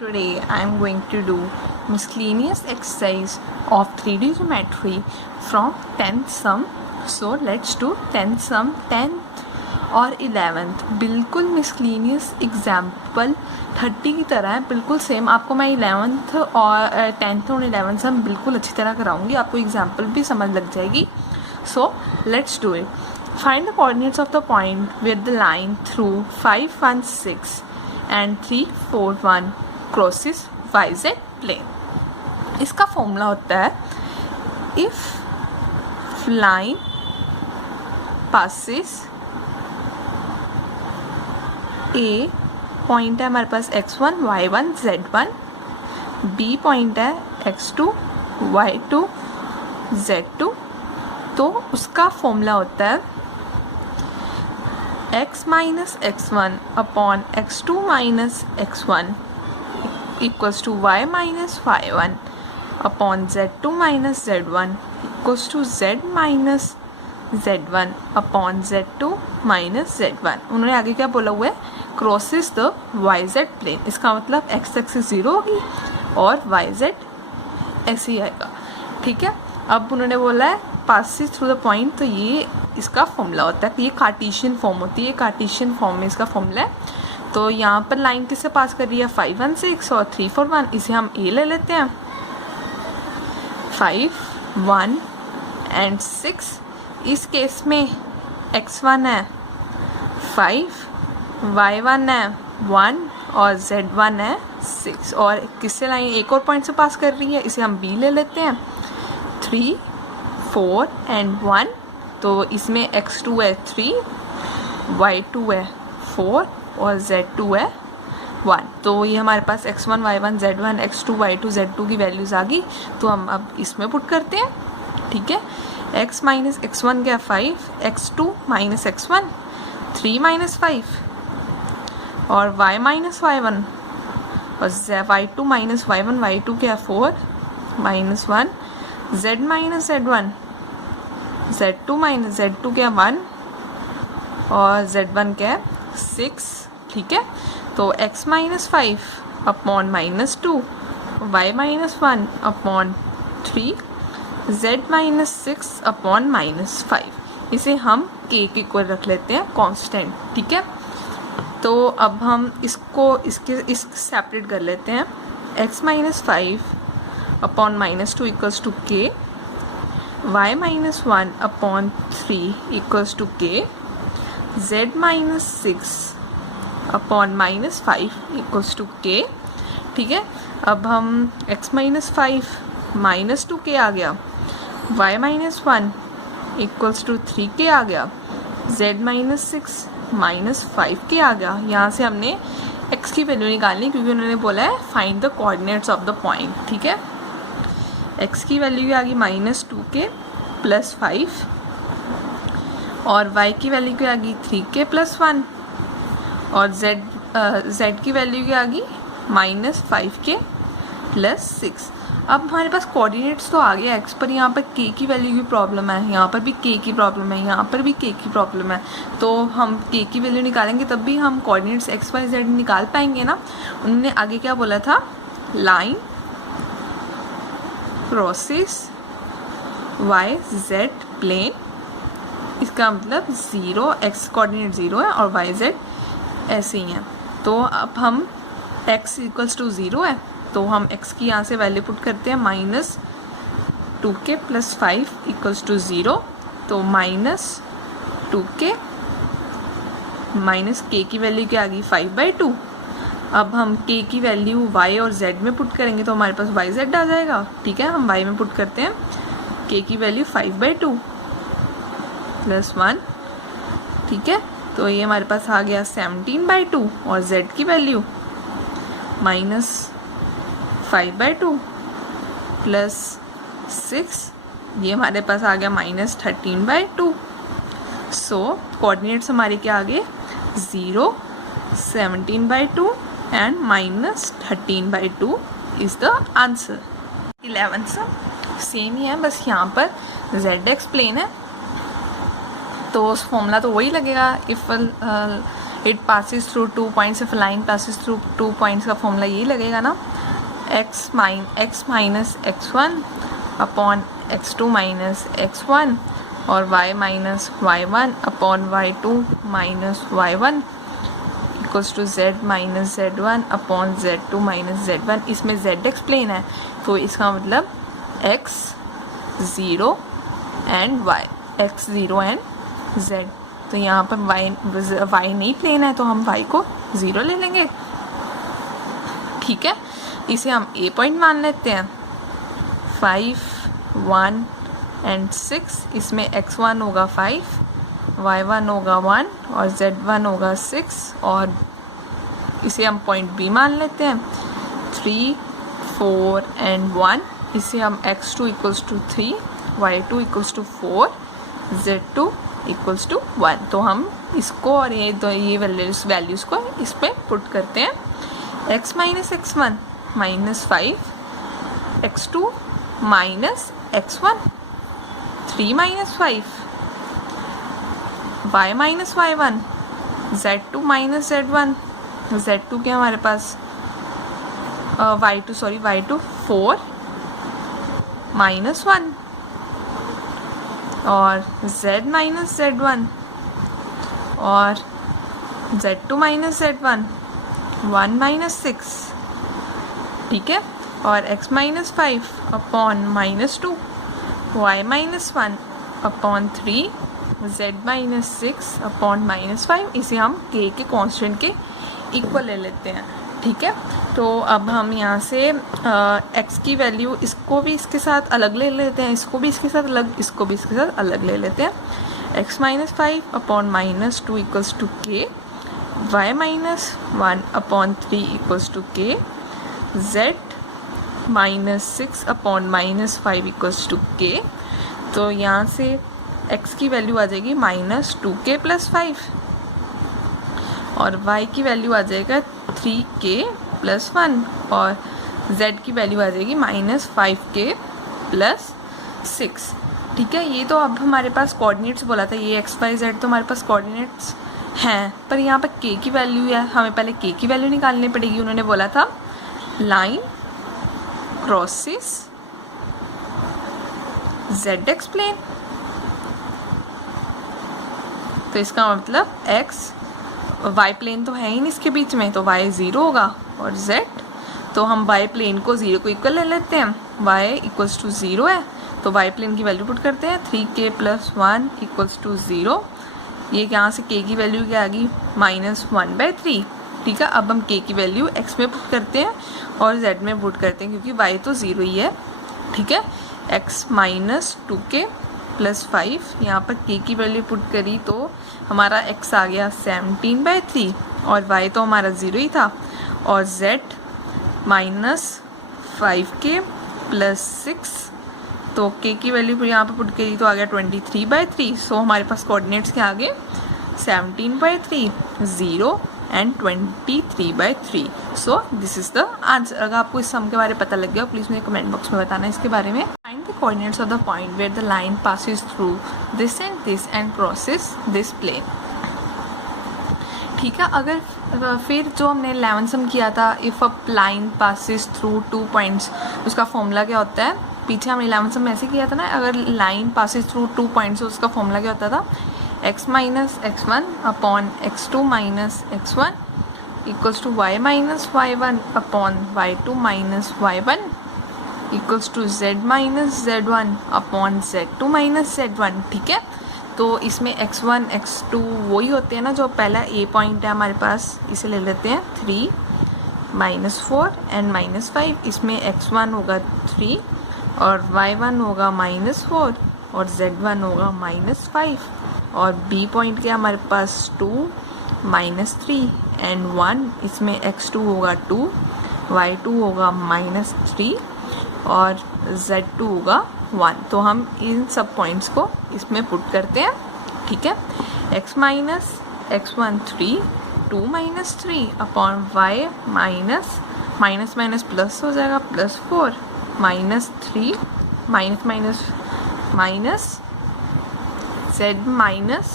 Today I am going to do miscellaneous exercise of 3D geometry from 10th sum. So let's do 10th sum, 10th और 11th. बिल्कुल miscellaneous example 30 की तरह है, बिल्कुल same. आपको मैं 11th और 10th और 11th सम बिल्कुल अच्छी तरह कराऊंगी, आपको एग्जाम्पल भी समझ लग जाएगी. So let's do it. Find the coordinates of the point with the line through 5, 1, 6 and 3, 4, 1 crosses YZ plane. इसका फॉर्मूला होता है if line passes A point है हमारे पास x1, y1, z1, b point है x2, y2, z2, तो उसका formula होता है x minus x1 upon x2 minus x1 equals to y minus y1 upon z2 minus z1 equals to z minus z1 upon z2 minus z1. उन्होंने आगे क्या बोला हुआ है, क्रॉसेस द yz प्लेन. इसका मतलब x एक्सिस 0 होगी और yz ऐसे ही आएगा. ठीक है, अब उन्होंने बोला है पासिस थ्रू द पॉइंट, तो ये इसका फॉर्मूला होता है. ये कार्टेशियन फॉर्म होती है, कार्टेशियन फॉर्म में इसका फॉर्मूला है. तो यहाँ पर लाइन किससे पास कर रही है, 5, 1, 6 और 3, 4, 1. इसे हम ए ले लेते हैं. 5, 1 एंड 6. इस केस में x1 है 5, y1 है 1 और z1 है 6. और किससे लाइन एक और पॉइंट से पास कर रही है, इसे हम b ले लेते हैं. 3, 4 एंड 1. तो इसमें x2 है 3, y2 है 4 और z2 है 1. तो ये हमारे पास x1, y1, z1, x2, y2, z2 की वैल्यूज़ आ गई. तो हम अब इसमें पुट करते हैं. ठीक है, x माइनस x1 क्या 5, x2 माइनस x1 3 माइनस 5 और y माइनस y1 और y2 माइनस y1, y2 क्या 4 minus 1, z minus z1, z2 minus z2 क्या 1 और z1 क्या 6. ठीक है, तो x minus 5 upon minus 2, y minus 1 upon 3, z minus 6 upon minus 5. इसे हम k के इक्वल रख लेते हैं कांस्टेंट. ठीक है, तो अब हम इसको इसके सेपरेट कर लेते हैं. x minus 5 upon minus 2 equals to k, y minus 1 upon 3 equals to k, z minus 6 upon minus 5 equals to k. ठीक है, अब हम x माइनस 5 माइनस 2k आ गया, y minus 1 equals to 3k आ गया, z माइनस 6 माइनस 5k आ गया. यहाँ से हमने x की वैल्यू निकालनी, क्योंकि उन्होंने बोला है find the coordinates of the point. ठीक है, x की वैल्यू आ गई माइनस 2k प्लस 5 और y की वैल्यू क्या आ गई 3k प्लस 1 और z की वैल्यू क्या आ गई माइनस 5k प्लस 6. अब हमारे पास कोऑर्डिनेट्स तो आ गया x पर, यहाँ पर k की वैल्यू की प्रॉब्लम है, यहाँ पर भी k की प्रॉब्लम है, यहाँ पर भी k की प्रॉब्लम है. तो हम k की वैल्यू निकालेंगे तब भी हम कोऑर्डिनेट्स x, y, z निकाल पाएंगे ना. उन्होंने आगे क्या बोला था, लाइन क्रॉसेस YZ प्लेन. इसका मतलब 0, x कोऑर्डिनेट 0 है और YZ ऐसे ही हैं. तो अब हम x इक्वल्स टू 0 है, तो हम x की यहाँ से वैल्यू पुट करते हैं. Minus 2k plus 5 equals to 0, तो माइनस 2k माइनस k की वैल्यू क्या आ गई 5/2. अब हम k की वैल्यू y और z में पुट करेंगे तो हमारे पास yz आ जाएगा. ठीक है, हम y में पुट करते हैं k की वैल्यू 5/2 प्लस 1. ठीक है, तो ये हमारे पास आ गया 17/2 और z की वैल्यू माइनस 5/2 प्लस 6, ये हमारे पास आ गया माइनस 13/2. सो कोऑर्डिनेट्स हमारे क्या आ गए 0, 17/2 and minus 13/2 is the answer. 11th same ही है, बस यहाँ पर ZX प्लेन है तो फॉर्मूला तो वही लगेगा. If it passes through 2 points, if line passes through 2 points का फॉर्मूला यही लगेगा ना, x minus x1 upon x2 minus x1 और y minus y1 upon y2 minus y1 equals to z minus z1 upon z2 minus z1। इसमें z explain है, तो इसका मतलब x 0 and y, x 0 and z। तो यहाँ पर y नहीं प्लेन है तो हम y को 0 ले लेंगे। ठीक है, इसे हम a पॉइंट मान लेते हैं। 5, 1 एंड 6, इसमें x1 होगा 5, y1 होगा 1 और z1 होगा 6, और इसे हम पॉइंट b मान लेते हैं। 3, 4 एंड 1, इसे हम x2 equals to 3, y2 equals to 4, z2 equals to 1। तो हम इसको और ये वैल्यूज़ को इस पर पुट करते हैं। x minus x1 minus 5, x2 minus x1 3 minus 5, y minus y1, z2 minus z1, z2 क्या हमारे पास y2 4 माइनस 1 और z माइनस z1 और z2 माइनस z1 1 माइनस 6। ठीक है, और x minus 5 upon minus 2, y minus 1 upon 3, z minus 6 upon minus 5। इसे हम k के कांस्टेंट के इक्वल ले लेते हैं। ठीक है, तो अब हम यहाँ से x की वैल्यू इसको भी इसके साथ अलग ले लेते हैं, इसको भी इसके साथ अलग, इसको भी इसके साथ अलग ले लेते हैं। x minus 5 upon minus 2 equals to k, y minus 1 upon 3 equals to k, z minus 6 upon minus 5 equals to k। तो यहाँ से x की वैल्यू आ जाएगी माइनस 2k प्लस 5 और y की वैल्यू आ जाएगा 3k प्लस 1 और z की वैल्यू आ जाएगी माइनस 5k प्लस 6। ठीक है, ये तो अब हमारे पास कोऑर्डिनेट्स बोला था, ये x y z तो हमारे पास कोऑर्डिनेट्स हैं, पर यहाँ पर k की वैल्यू है, हमें पहले k की वैल्यू निकालनी पड़ेगी। उन्होंने बोला था लाइन क्रॉसेस z एक्सप्लेन, तो इसका मतलब x y प्लेन तो है ही नहीं इसके बीच में, तो y 0 होगा और z, तो हम y प्लेन को 0 को इक्वल ले लेते हैं। y इक्वल्स टू 0 है तो y प्लेन की वैल्यू पुट करते हैं, 3k प्लस 1 इक्वल्स टू 0। ये यहाँ से k की वैल्यू क्या आ गई माइनस 1/3। ठीक है, अब हम k की वैल्यू x में पुट करते हैं और z में पुट करते हैं क्योंकि y तो 0 ही है। ठीक है, x माइनस 2k प्लस 5, यहाँ पर k की वैल्यू पुट करी तो हमारा x आ गया 17/3 और y तो हमारा 0 ही था, और z माइनस 5k प्लस 6, तो k की वैल्यू यहाँ पर पुट करी तो आ गया 23/3। सो हमारे पास कोऑर्डिनेट्स क्या आ गए 17/3, 0 and 23/3। So this is the answer. अगर आपको इस सम के बारे में पता लग गया प्लीज़ मुझे कमेंट बॉक्स में बताना इसके बारे में। Find the coordinates of the point where the line passes through this and crosses this plane. ठीक है, अगर फिर जो हमने 11 सम किया था, if a line passes through 2 points, उसका फॉर्मूला क्या होता है, पीछे हमने 11 सम ऐसे किया था ना, अगर लाइन पासिस थ्रू 2 पॉइंट्स उसका फॉर्मूला क्या होता था, x minus x1 upon x2 minus x1 equals to y minus y1 upon y2 minus y1 equals to z minus z1 upon z2 minus z1। ठीक है, तो इसमें x1 x2 वही होते हैं ना जो पहला a पॉइंट है हमारे पास, इसे ले लेते हैं 3 माइनस 4 एंड माइनस 5। इसमें x1 होगा 3 और y1 होगा माइनस 4 और z1 होगा माइनस 5 और b पॉइंट क्या हमारे पास 2 माइनस 3 एंड 1। इसमें x2 होगा 2, y2 होगा माइनस 3 और z2 होगा 1। तो हम इन सब पॉइंट्स को इसमें पुट करते हैं। ठीक है, x minus x1 3, 2 minus 3 upon y minus minus minus plus हो जाएगा plus 4 minus 3 minus minus minus z minus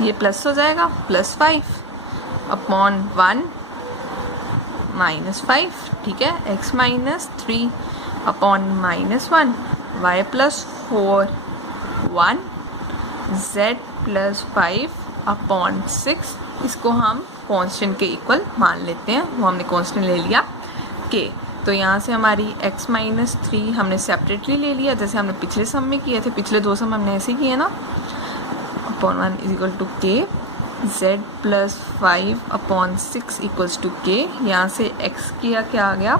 ये प्लस हो जाएगा, +5 अपॉन 1 -5, ठीक है। x -3 upon -1, y +4 1, z +5 upon 6। इसको हम कांस्टेंट के इक्वल मान लेते हैं, वो हमने कांस्टेंट ले लिया k। तो यहाँ से हमारी x -3 हमने सेपरेटली ले लिया, जैसे हमने पिछले सम में किए थे, पिछले 2 सम हमने ऐसे किए ना, upon 1 = k, z +5 upon 6 = k। यहाँ से x किया क्या आ गया,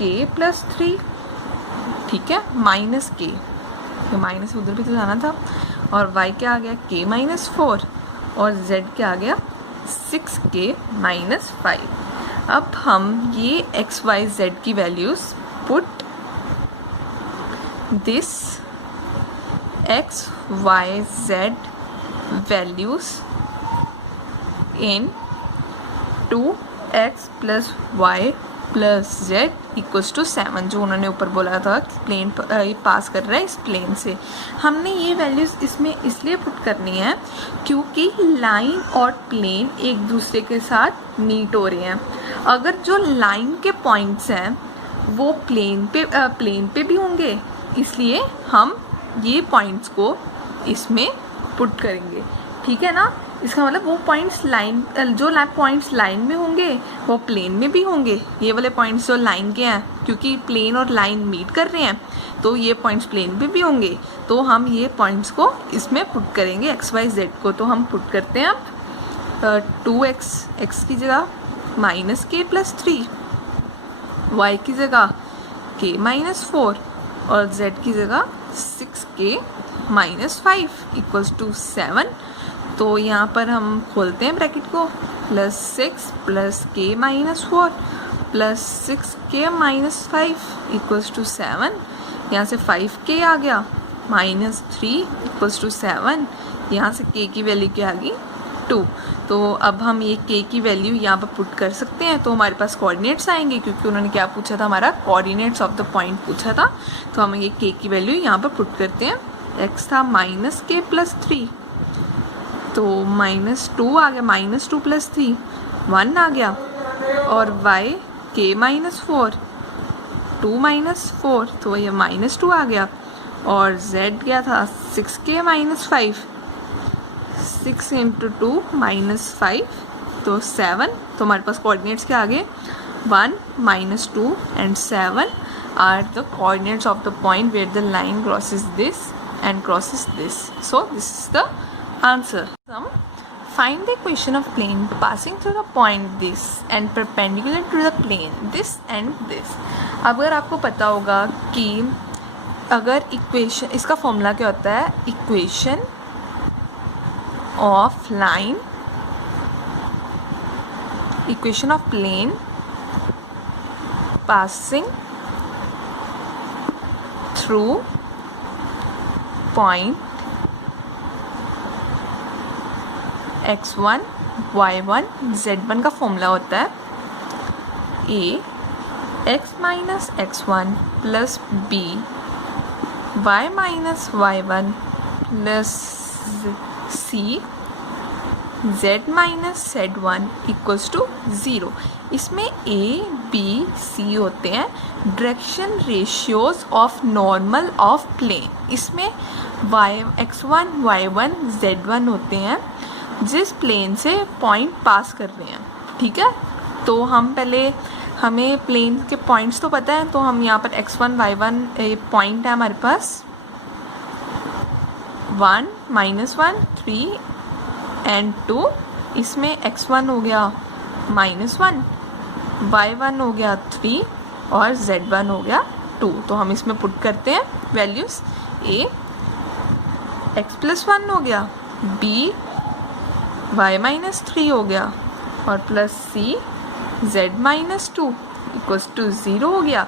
k +3, ठीक है, माइनस k, ये माइनस उधर भी तो जाना था, और y क्या आ गया, k -4, और z क्या आ गया, 6k -5। अब हम ये x y z की values put this x y z values in 2x + y + z = 7, जो उन्होंने ऊपर बोला था प्लेन पास कर रहा है इस प्लेन से। हमने ये वैल्यूज़ इसमें इसलिए पुट करनी है क्योंकि लाइन और प्लेन एक दूसरे के साथ मीट हो रहे हैं। अगर जो लाइन के पॉइंट्स हैं वो प्लेन पे भी होंगे, इसलिए हम ये पॉइंट्स को इसमें पुट करेंगे, ठीक है ना। इसका मतलब वो पॉइंट्स लाइन, जो पॉइंट्स लाइन में होंगे वो प्लेन में भी होंगे। ये वाले पॉइंट्स जो लाइन के हैं, क्योंकि प्लेन और लाइन मीट कर रहे हैं, तो ये पॉइंट्स प्लेन पे भी होंगे। तो हम ये पॉइंट्स को इसमें पुट करेंगे, x y z को। तो हम पुट करते हैं अब 2x, x की जगह -k +3, y की जगह k -4, और z की जगह 6k -5 = 7। तो यहाँ पर हम खोलते हैं ब्रैकेट को, +6 + k -4 + 6k -5 = 7। यहाँ से 5k आ गया, -3 = 7। यहाँ से k की वैल्यू क्या आ गई, 2। तो अब हम ये k की वैल्यू यहाँ पर पुट कर सकते हैं। तो हमारे पास कोऑर्डिनेट्स आएंगे, क्योंकि उन्होंने क्या पूछा था, हमारा कोऑर्डिनेट्स ऑफ द पॉइंट पूछा था। तो हम ये k की वैल्यू यहाँ पर पुट करते हैं। x था -k +3, तो -2 आ गया, -2 + 3 1 आ गया, और y k -4 2 - 4, तो ये -2 आ गया, और z क्या था 6k -5, 6 × 2 -5, तो 7। तो हमारे पास कोऑर्डिनेट्स क्या आ गए, 1 -2 and 7 are the coordinates of the point where the line crosses this and crosses this. So this is the answer. Find the equation of plane passing through the point this and perpendicular to the plane this and this. अगर आपको पता होगा कि अगर equation, इसका formula क्या होता है, equation of line, equation of plane passing through point x1 y1 z1 का फॉर्मूला होता है a x - x1 + b y - y1 + c z - z1 = 0। इसमें a b c होते हैं direction ratios of normal of plane. इसमें x1 y1 z1 होते हैं जिस प्लेन से पॉइंट पास कर रहे हैं, ठीक है। तो हम पहले, हमें प्लेन के पॉइंट्स तो पता है, तो हम यहाँ पर x1 y1 पॉइंट है हमारे पास 1 -1 3 and 2। इसमें x1 हो गया -1, y1 हो गया 3 और z1 हो गया 2। तो हम इसमें पुट करते हैं वैल्यूज़, a x + 1 हो गया, b y - 3 हो गया, और प्लस c z - 2 = 0 हो गया।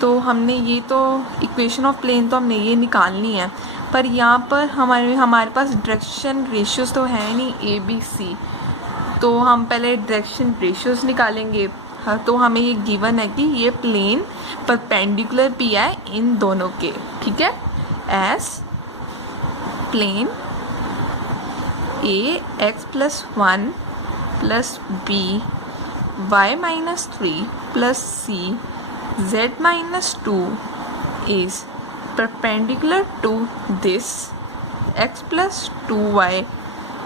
तो हमने ये तो इक्वेशन ऑफ प्लेन तो हमने ये निकालनी है, पर यहाँ पर हमारे पास डायरेक्शन रेशियोज तो है नहीं ए बी सी, तो हम पहले डायरेक्शन रेशियोज निकालेंगे। हाँ, तो हमें ये गिवन है कि ये प्लेन परपेंडिकुलर भी है इन दोनों के, ठीक है। As plane A x plus 1 plus B Y minus 3 plus C z minus 2 is perpendicular to this x plus 2y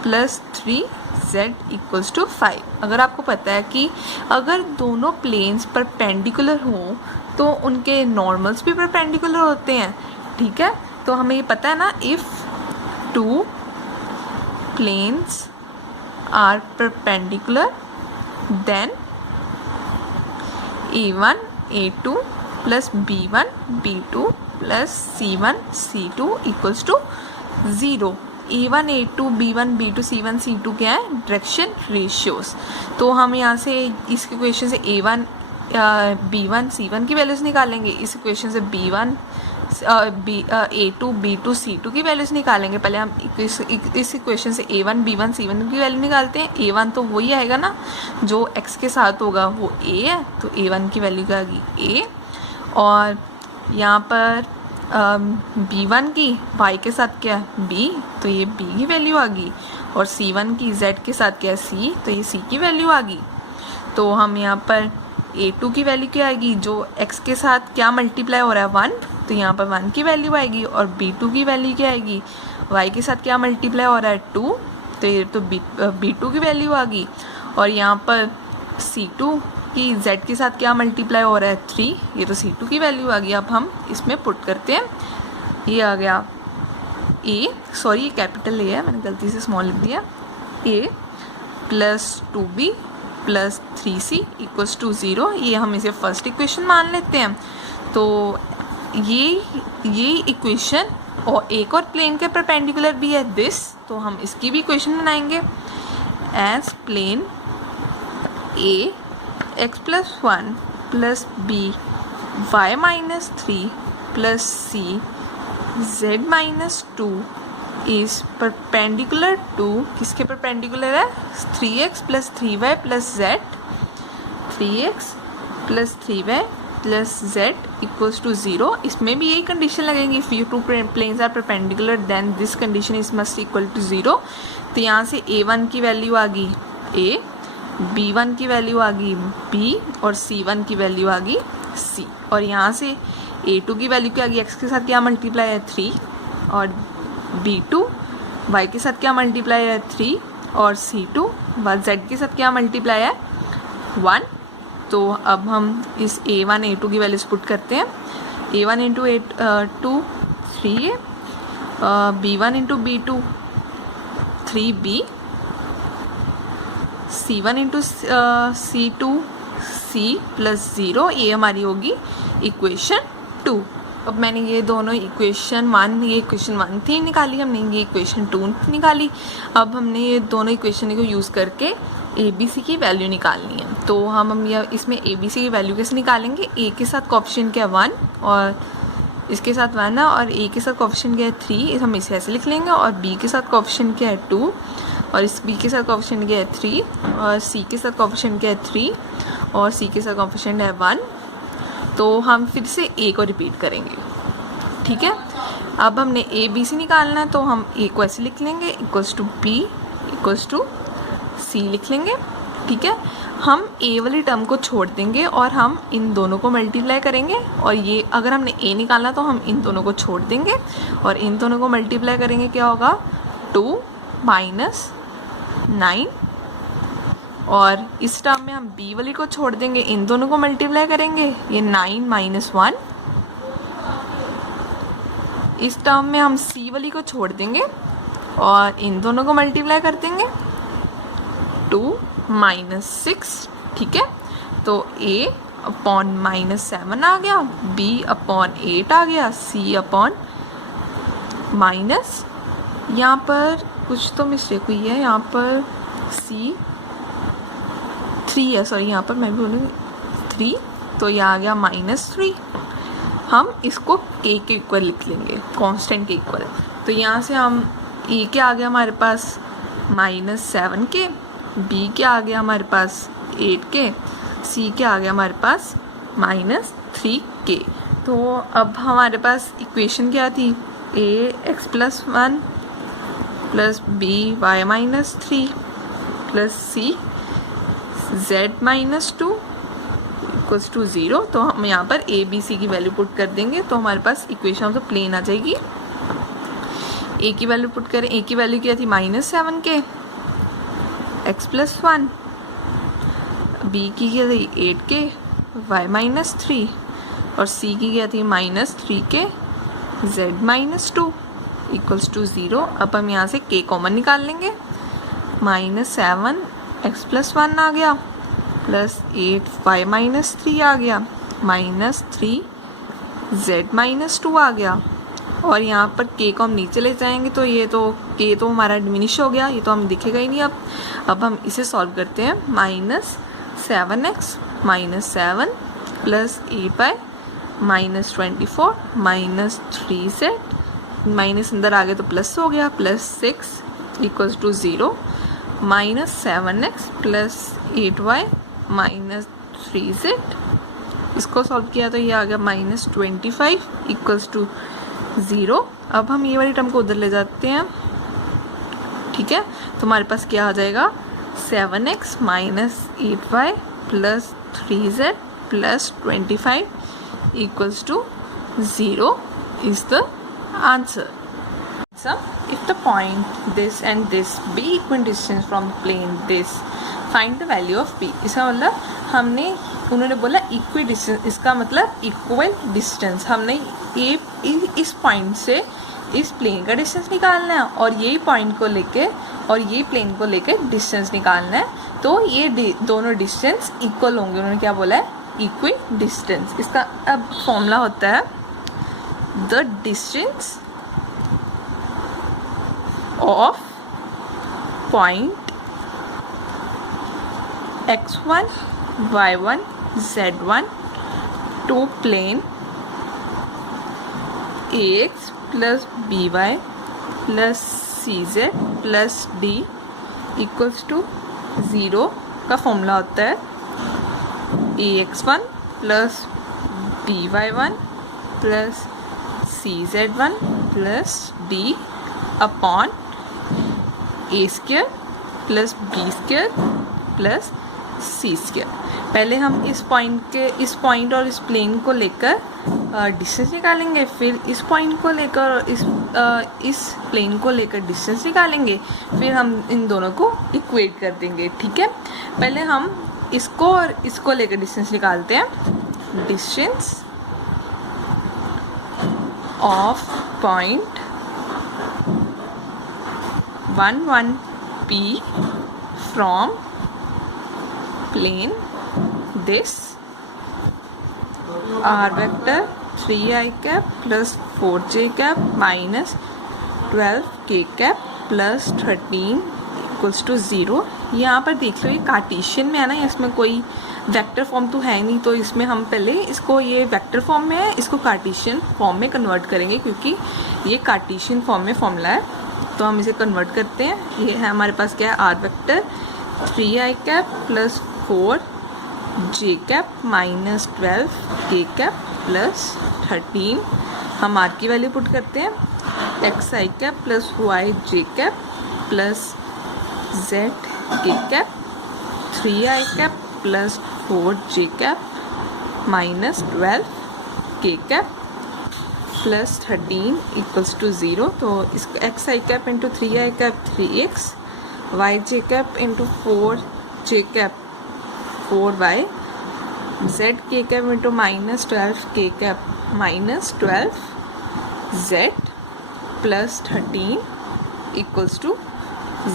plus 3z equals to 5। अगर आपको पता है कि अगर दोनों प्लेन्स परपेंडिकुलर हों तो उनके नॉर्मल्स भी परपेंडिकुलर होते हैं, ठीक है। तो हमें ये पता है ना, if two planes are perpendicular then a1 a2 plus b1 b2 plus c1 c2 equals to 0। a1 a2 b1 b2 c1 c2 क्या है? Direction ratios. तो हम यहाँ से इस इक्वेशन से a1 b1 c1 की वैल्यूज निकालेंगे, इस इक्वेशन से b1 a2 b2 c2 की वैल्यूज निकालेंगे। पहले हम इस इक्वेशन से a1 b1 c1 की वैल्यू निकालते हैं। a1 तो वही आएगा ना जो x के साथ होगा, वो a है, तो a1 की वैल्यू क्या आएगी a। और यहाँ पर b1 की y के साथ क्या है b, तो ये b की वैल्यू आ गई। और c1 की z के साथ क्या है c, तो ये c की वैल्यू आ गई। तो हम यहाँ पर a2 की वैल्यू क्या आएगी, जो x के साथ क्या मल्टीप्लाई हो रहा है 1, तो यहाँ पर 1 की वैल्यू आएगी। और b2 की वैल्यू क्या आएगी, y के साथ क्या मल्टीप्लाई हो रहा है 2, तो ये तो b2 की वैल्यू आ गई। और यहाँ पर c2 की z के साथ क्या मल्टीप्लाई हो रहा है 3, ये तो c2 की वैल्यू आ गई। अब हम इसमें पुट करते हैं, ये आ गया a, सॉरी ये कैपिटल a है, मैंने गलती से स्मॉल लिख दिया, a plus 2b plus 3c equals to 0। ये हम इसे फर्स्ट इक्वेशन मान लेते हैं। तो ये इक्वेशन और एक और प्लेन के परपेंडिकुलर भी है दिस, तो हम इसकी भी इक्वेशन बनाएंगे as plane a x plus 1 plus b y minus 3 plus c z minus 2 is perpendicular to, किसके परपेंडिकुलर है, 3x plus 3y plus z, 3x plus 3y plus z equals to 0। इसमें भी यही कंडीशन लगेगी, if you two planes are perpendicular then this condition is must equal to 0। तो यहाँ से a1 की वैल्यू आ गई a, b1 की वैल्यू आ गई b और c1 की वैल्यू आ गई c। और यहाँ से a2 की वैल्यू क्या आ गई, x के साथ क्या मल्टीप्लाई है 3, और b2 y के साथ क्या मल्टीप्लाई है 3, और c2 z के साथ क्या मल्टीप्लाई है 1। तो अब हम इस a1 a2 की वैल्यूज पुट करते हैं। a1 into a2 3a, b1 into b2 3b, c1 into c2 c plus 0, ये हमारी होगी इक्वेशन 2। अब मैंने ये दोनों इक्वेशन 1, ये इक्वेशन 1 थी निकाली, हमने ये इक्वेशन 2 निकाली। अब हमने ये दोनों इक्वेशन को यूज़ करके ए बी सी की वैल्यू निकालनी है। तो हम ये इसमें ए बी सी की वैल्यू कैसे निकालेंगे, ए के साथ कोएफिशिएंट क्या है 1 और इसके साथ 1 है, और ए के साथ कोएफिशिएंट क्या है 3, हम इसे ऐसे लिख लेंगे। और बी के साथ कोएफिशिएंट क्या है 2 और इस बी के साथ कोएफिशिएंट क्या है 3, और सी के साथ कोएफिशिएंट क्या है 3 और सी के साथ कोएफिशिएंट है 1। तो हम फिर से ए को रिपीट करेंगे, ठीक है। अब हमने ए बी सी निकालना है, तो हम ए को ऐसे लिख लेंगे equals to B equals to C लिख लेंगे, ठीक है। हम ए वाली टर्म को छोड़ देंगे और हम इन दोनों को मल्टीप्लाई करेंगे, और ये अगर हमने ए निकालना तो हम इन दोनों को छोड़ देंगे और इन दोनों को मल्टीप्लाई करेंगे, क्या होगा 2 माइनस 9, और इस टर्म में हम बी वाली को छोड़ देंगे, इन दोनों को मल्टीप्लाई करेंगे, ये 9 माइनस 1। इस टर्म में हम सी वाली को छोड़ देंगे और इन दोनों को मल्टीप्लाई कर देंगे, 2 माइनस 6, ठीक है। तो a अपॉन माइनस 7 आ गया, b अपॉन 8 आ गया, c अपॉन माइनस, यहाँ पर कुछ तो मिस्टेक हुई है, यहाँ पर c 3 है, सॉरी यहाँ पर मैं भी बोलूँगी 3, तो यह आ गया -3। हम इसको a के इक्वल लिख लेंगे, कांस्टेंट के इक्वल। तो यहाँ से हम a के आ गया हमारे पास -7 के, b के आ गया हमारे पास 8 के, c के आ गया हमारे पास -3 के। तो अब हमारे पास इक्वेशन क्या थी, a x plus 1 plus B Y minus 3 plus C z minus 2 equals to 0। तो हम यहाँ पर ए बी सी की वैल्यू पुट कर देंगे तो हमारे पास इक्वेशन ऑफ द प्लेन आ जाएगी। ए की वैल्यू पुट करें, ए की वैल्यू क्या थी -7 के x प्लस 1, बी की क्या थी 8 के y माइनस 3 और सी की क्या थी -3 के z माइनस 2 इक्वल्स टू 0। अब हम यहाँ से k कॉमन निकाल लेंगे, -7 x प्लस 1 आ गया प्लस 8 y माइनस 3 आ गया -3 z माइनस 2 आ गया। और यहाँ पर k को हम नीचे ले जाएंगे तो ये तो k तो हमारा डिमिनिश हो गया, ये तो हमें दिखेगा ही नहीं। अब हम इसे सॉल्व करते हैं, -7x -7 plus 8y -24 -3z minus अंदर आ गया तो प्लस हो गया plus 6 equals to 0 -7x plus 8y -3z। इसको सॉल्व किया तो ये आ गया -25 इक्वल्स टू 0। अब हम ये वाली टर्म को उधर ले जाते हैं, ठीक है। तो हमारे पास क्या आ जाएगा 7x -8y plus 3z plus 25 equals to 0 is the answer. If the point this and this be equidistant from the plane this, find the value of p। इसका मतलब हमने उन्होंने बोला इक्विडिस्टेंस, इसका मतलब इक्वल डिस्टेंस। हमने ये इस पॉइंट से इस प्लेन का डिस्टेंस निकालना है और यही पॉइंट को लेके और यही प्लेन को लेके डिस्टेंस निकालना है। तो ये दोनों डिस्टेंस इक्वल होंगे, उन्होंने क्या बोला है इक्वी डिस्टेंस। इसका अब फॉर्मूला होता है the distance of point x1 y1 z1 to plane ax plus by plus cz plus d equals to 0 का फॉर्मूला होता है ax1 plus by1 plus cz1 plus d upon A square plus B square plus C square. पहले हम इस point और इस plane को लेकर डिस्टेंस निकालेंगे, फिर इस पॉइंट को लेकर और इस प्लेन को लेकर डिस्टेंस निकालेंगे, फिर हम इन दोनों को इक्वेट कर देंगे, ठीक है। पहले हम इसको और इसको लेकर डिस्टेंस निकालते हैं। Distance of point 1 1 p from plane this r vector 3i cap plus 4j cap minus 12k cap plus 13 equals to 0। यहाँ पर देख लो ये कार्टेशियन में है ना, इसमें कोई वेक्टर फॉर्म तो है नहीं, तो इसमें हम पहले इसको ये वेक्टर फॉर्म में है, इसको कार्टेशियन फॉर्म में कन्वर्ट करेंगे क्योंकि ये कार्टेशियन फॉर्म में फॉर्मूला है। तो हम इसे कन्वर्ट करते हैं। ये है हमारे पास क्या है r vector 3i cap plus 4j cap minus 12k cap plus 13। हम आर की वैल्यू पुट करते हैं xi cap plus yj cap plus zk cap 3i cap plus 4j cap minus 12k cap plus 13 equals to 0। तो इसको xi cap into 3i cap 3x, yj cap into 4j cap 4y, zk cap into minus 12k cap minus 12z plus 13 equals to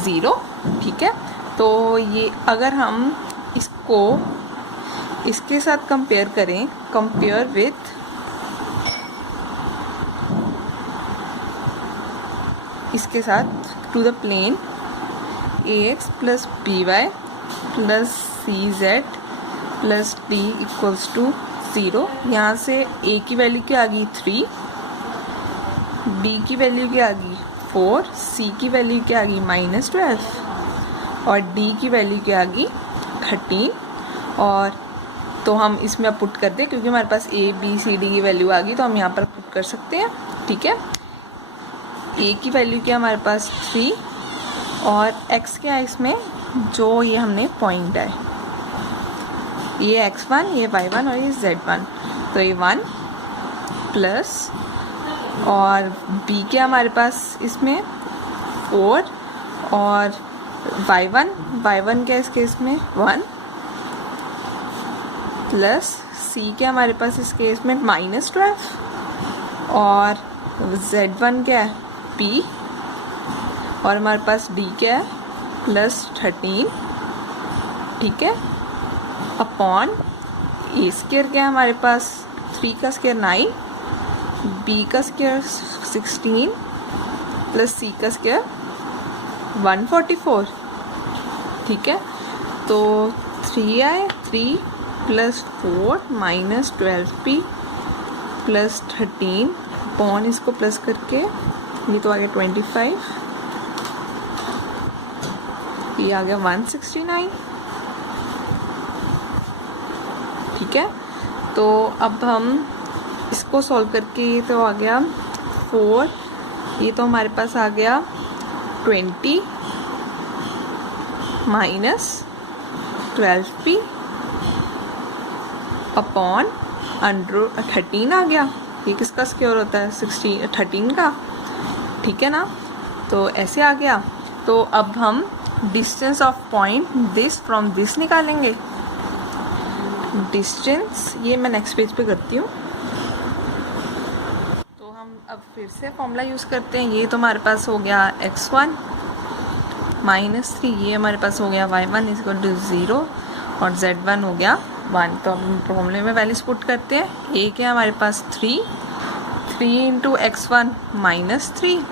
0, ठीक है। तो ये अगर हम इसको इसके साथ कंपेयर करें, कंपेयर विथ इसके साथ to the plane ax plus by plus cz plus d equals to 0। यहाँ से a की वैल्यू क्या आ गई 3, b की वैल्यू क्या आ गई 4, c की वैल्यू क्या आ गई -12 और d की वैल्यू क्या आ गई 13। और तो हम इसमें पुट कर दें क्योंकि हमारे पास a b c d की वैल्यू आ गई, तो हम यहाँ पर पुट कर सकते हैं, ठीक है। a की वैल्यू क्या हमारे पास 3, और x क्या है इसमें, जो ये हमने पॉइंट है, ये x1, ये y1 और ये z1, तो ये 1 प्लस, और b क्या हमारे पास इसमें 4, और y1 क्या इस केस में 1 प्लस c क्या हमारे पास इस केस में -12, और z1 क्या है p, और हमारे पास d क्या है +13, ठीक है, अपॉन a स्क्वायर क्या है हमारे पास 3 का स्क्वायर 9, b का स्क्वायर 16 प्लस c का स्क्वायर 144, ठीक है। तो 3 आए, 3 plus 4 minus 12p plus 13 upon इसको प्लस करके ये तो आ गया 25, ये आ गया 169, ठीक है। तो अब हम इसको सॉल्व करके ये तो आ गया 4, ये तो हमारे पास आ गया 20 माइनस 12p अपॉन अंडर 13 आ गया, ये किसका स्क्वायर होता है 13 का, ठीक है ना। तो ऐसे आ गया। तो अब हम distance of point this from this निकालेंगे। डिस्टेंस ये मैं नेक्स्ट पेज पे करती हूँ। तो हम अब फिर से फॉर्मूला यूज़ करते हैं। ये तो हमारे पास हो गया x1 -3, ये हमारे पास हो गया y1 = 0 और z1 हो गया 1। तो हम फॉर्मूले में वैल्यूज पुट करते हैं। a क्या हमारे पास 3 × x1 -3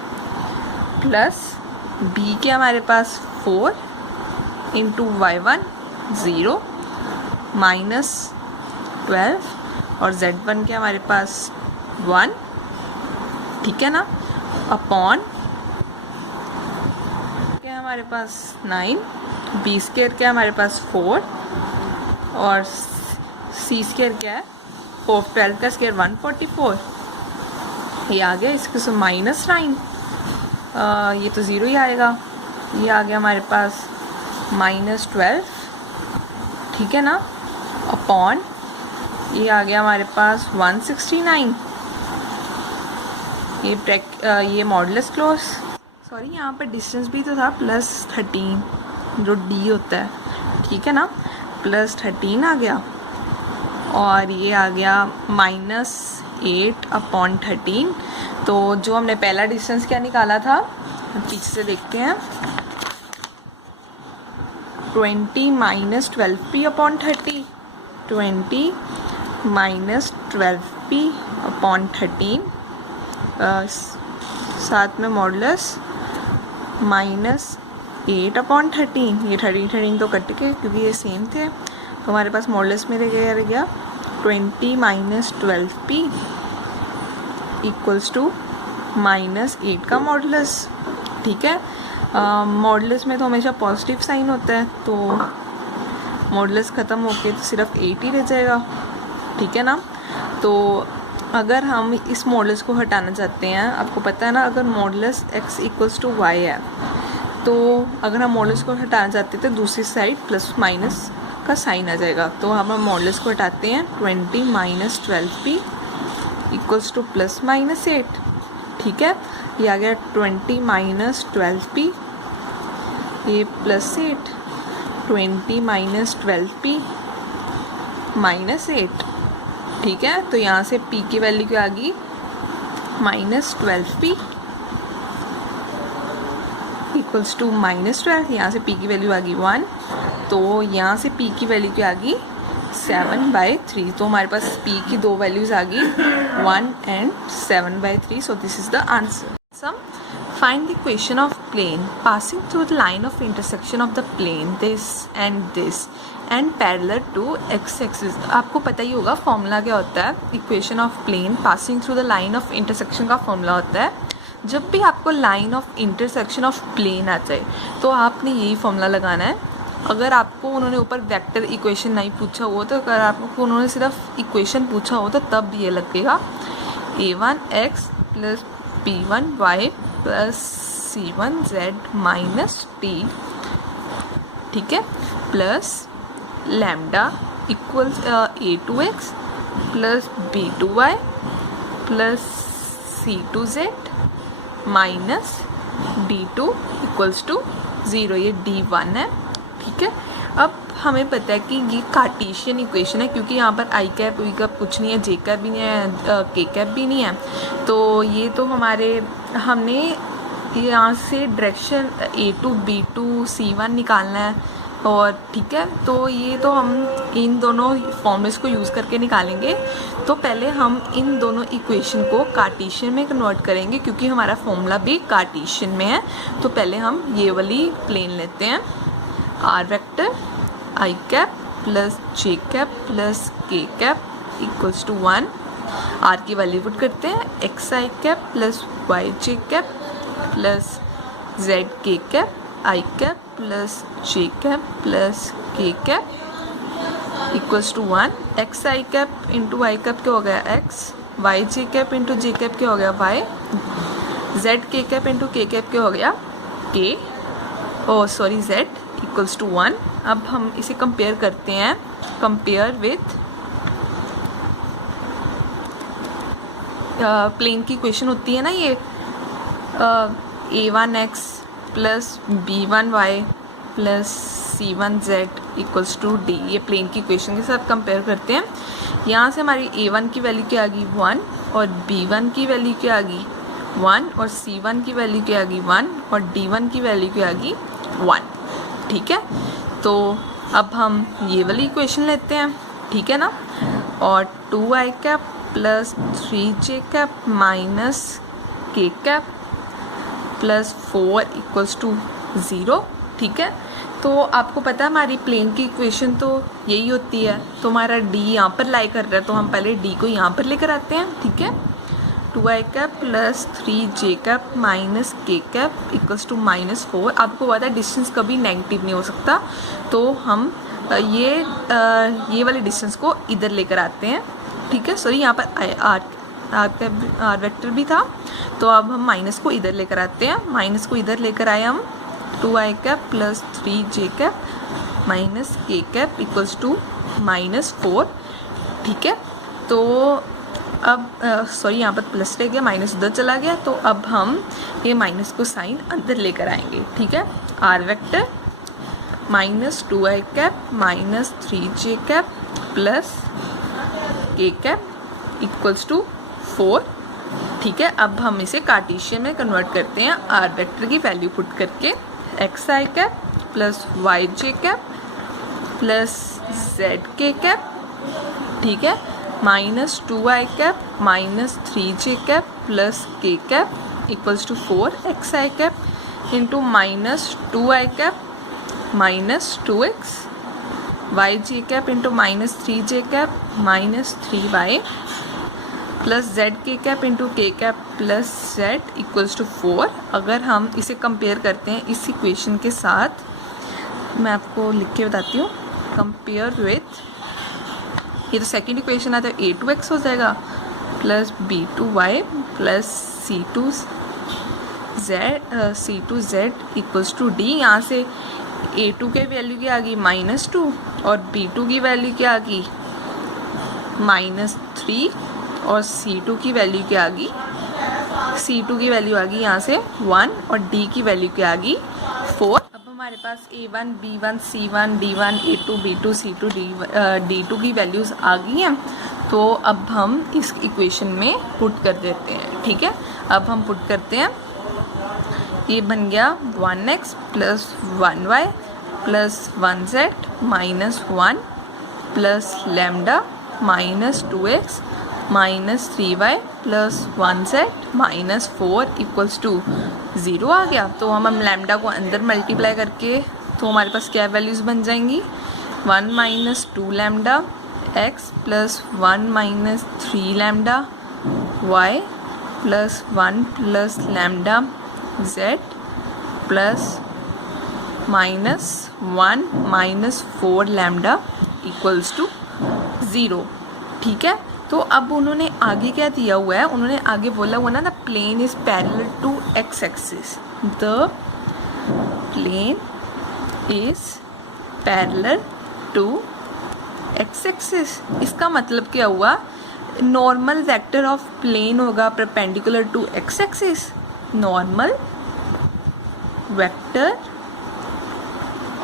प्लस b क्या हमारे पास 4 × y1 0 -12 और z1 क्या हमारे पास 1, ठीक है ना, अपॉन क्या हमारे पास 9, b स्क्वायर क्या हमारे पास 4 और c स्क्वायर क्या है 12 का स्क्वायर 144, ये आ गया। इसके से -9, ये तो 0 ही आएगा, ये आ गया हमारे पास -12, ठीक है ना, अपॉन ये आ गया हमारे पास 169, ये मॉडुलस क्लोज, सॉरी यहाँ पर डिस्टेंस भी तो था +13 जो d होता है, ठीक है ना, +13 आ गया और ये आ गया -8 अपॉन 13। तो जो हमने पहला डिस्टेंस क्या निकाला था पीछे से देखते हैं, 20 - 12p अपॉन 30, 20 - 12p अपॉन 13, साथ में मॉडुलस -8 अपॉन 13, ये 13 तो कट गए क्योंकि ये सेम थे। तो हमारे पास मॉडुलस में रह गया 20 - 12p इक्वल्स टू -8 का मॉडुलस, ठीक है। मॉडुलस में तो हमेशा पॉजिटिव साइन होता है, तो मॉडुलस ख़त्म होके तो सिर्फ 8 ही रह जाएगा, ठीक है ना। तो अगर हम इस मॉडुलस को हटाना चाहते हैं, आपको पता है ना, अगर मॉडुलस x = y है, तो अगर हम मॉडुलस को हटाना चाहते हैं तो दूसरी साइड प्लस माइनस का साइन आ जाएगा। तो हम मॉडुलस को हटाते हैं, 20 - 12p इक्वल्स टू +-8, ठीक है। ये आ गया 20 - 12p, ये +8, 20 - 12p -8, ठीक है। तो यहाँ से p की वैल्यू क्या आ गई -12p इक्वल्स टू -12, यहाँ से p की वैल्यू आ गई 1, तो यहाँ से p की वैल्यू क्या आ गई 7/3। तो हमारे पास p की दो वैल्यूज आ गई 1 and 7/3। So this is the answer. Some find the equation of plane passing through the line of intersection of the plane this and parallel to x axis। आपको पता ही होगा फॉर्मूला क्या होता है, equation of plane passing through the line of intersection का formula होता है। जब भी आपको line of intersection of plane आ जाए तो आपने यही फॉर्मूला लगाना है। अगर आपको उन्होंने ऊपर वेक्टर इक्वेशन नहीं पूछा हुआ तो अगर आपको उन्होंने सिर्फ इक्वेशन पूछा हो तो तब ये लगेगा a1x + b1y + C1z minus t, ठीक है, plus lambda equals A2x plus B2y plus C2z minus D2 equals to 0, ये D1 है, ठीक है। अब हमें पता है कि ये कार्टेशियन इक्वेशन है, क्योंकि यहाँ पर आई कैप वी कैप कुछ नहीं है, जे कैप भी नहीं है, के कैप भी नहीं है, तो ये तो हमने यहाँ से डायरेक्शन A2 B2 C1 निकालना है, और ठीक है, तो ये तो हम इन दोनों फॉर्मूलेस को यूज़ करके निकालेंगे। तो पहले हम इन दोनों इक्वेशन को कार्टेशियन में कन्वर्ट करेंगे, क्योंकि हमारा फॉर्मूला भी कार्टेशियन में है। तो पहले हम ये वाली प्लेन लेते हैं, are vector I cap plus j cap plus के कैप इक्वल्स टू 1। आर की वैल्यू पुट करते हैं, एक्स आई कैप प्लस वाई जे कैप प्लस जेड के cap i cap plus j cap plus के cap equals to 1। X I cap into I cap क्या हो गया x, y जे cap into j cap क्या हो गया वाई, जेड के cap into K cap क्या हो गया के, जेड इक्वल्स टू 1। अब हम इसे कंपेयर करते हैं, कंपेयर विथ प्लेन की इक्वेशन होती है ना ये, a1x plus b1y plus c1z equals to d, ये प्लेन की इक्वेशन के साथ कंपेयर करते हैं। यहाँ से हमारी a1 की वैल्यू क्या आ गई 1, और b1 की वैल्यू क्या आ गई 1, और c1 की वैल्यू क्या आ गई 1, और d1 की वैल्यू क्या आ गई 1, ठीक है। तो अब हम ये वाली इक्वेशन लेते हैं, ठीक है ना, और 2i cap plus 3j cap minus k cap plus 4 equals to 0, ठीक है। तो आपको पता है हमारी प्लेन की इक्वेशन तो यही होती है, तो हमारा d यहाँ पर लाई कर रहा है, तो हम पहले d को यहाँ पर लेकर आते हैं, ठीक है। 2i cap plus 3j cap minus k cap equals to -4। आपको पता है डिस्टेंस कभी नेगेटिव नहीं हो सकता, तो हम ये वाले डिस्टेंस को इधर लेकर आते हैं, ठीक है। सॉरी, यहाँ पर आर वेक्टर भी था, तो अब हम माइनस को इधर लेकर आते हैं, माइनस को इधर लेकर आए हम 2i cap plus 3j cap minus k cap equals to -4, ठीक है। तो अब यहाँ पर प्लस रह गया, माइनस उधर चला गया, तो अब हम ये माइनस को साइन अंदर लेकर आएंगे, ठीक है। R vector minus 2i cap minus 3j cap plus के कैप इक्वल्स टू 4, ठीक है। अब हम इसे कार्टेशियन में कन्वर्ट करते हैं, आर वेक्टर की वैल्यू पुट करके, एक्स आई कैप प्लस वाई जे कैप प्लस जेड के कैप, ठीक है, minus 2i cap minus 3j cap plus के cap equals to 4, X I cap into minus 2i cap minus 2x Y J cap into minus 3j cap minus 3y plus Z के cap into K cap plus Z equals to 4। अगर हम इसे compare करते हैं इस equation के साथ, मैं आपको लिख के बताती हूँ, कंपेयर विथ, ये तो सेकेंड इक्वेशन आता है, a2x हो जाएगा plus b2y plus c2z equals to d। यहाँ से a2 की वैल्यू क्या आ गई -2, और b2 की वैल्यू क्या आ गई -3, और c2 की वैल्यू क्या आ गई, c2 की वैल्यू आ गई यहाँ से 1, और d की वैल्यू क्या आ गई 4। अब हमारे पास a1 b1 c1 d1 a2 b2 c2 d2 की वैल्यूज़ आ गई हैं, तो अब हम इस इक्वेशन में पुट कर देते हैं, ठीक है। अब हम पुट करते हैं, ये बन गया 1x plus 1y plus 1z minus 1 plus lambda minus 2x minus 3y plus 1z minus 4 equals to 0 आ गया। तो हम लैम्डा को अंदर मल्टीप्लाई करके, तो हमारे पास क्या वैल्यूज़ बन जाएंगी, 1 minus 2 lambda x plus 1 minus 3 lambda y plus 1 plus lambda z plus -1 minus 4 lambda equals to 0, ठीक है। तो अब उन्होंने आगे क्या दिया हुआ है, उन्होंने आगे बोला हुआ ना, the plane is parallel to x axis, the plane is parallel to x axis. इसका मतलब क्या हुआ, नॉर्मल वेक्टर ऑफ प्लेन होगा perpendicular to x axis. Normal vector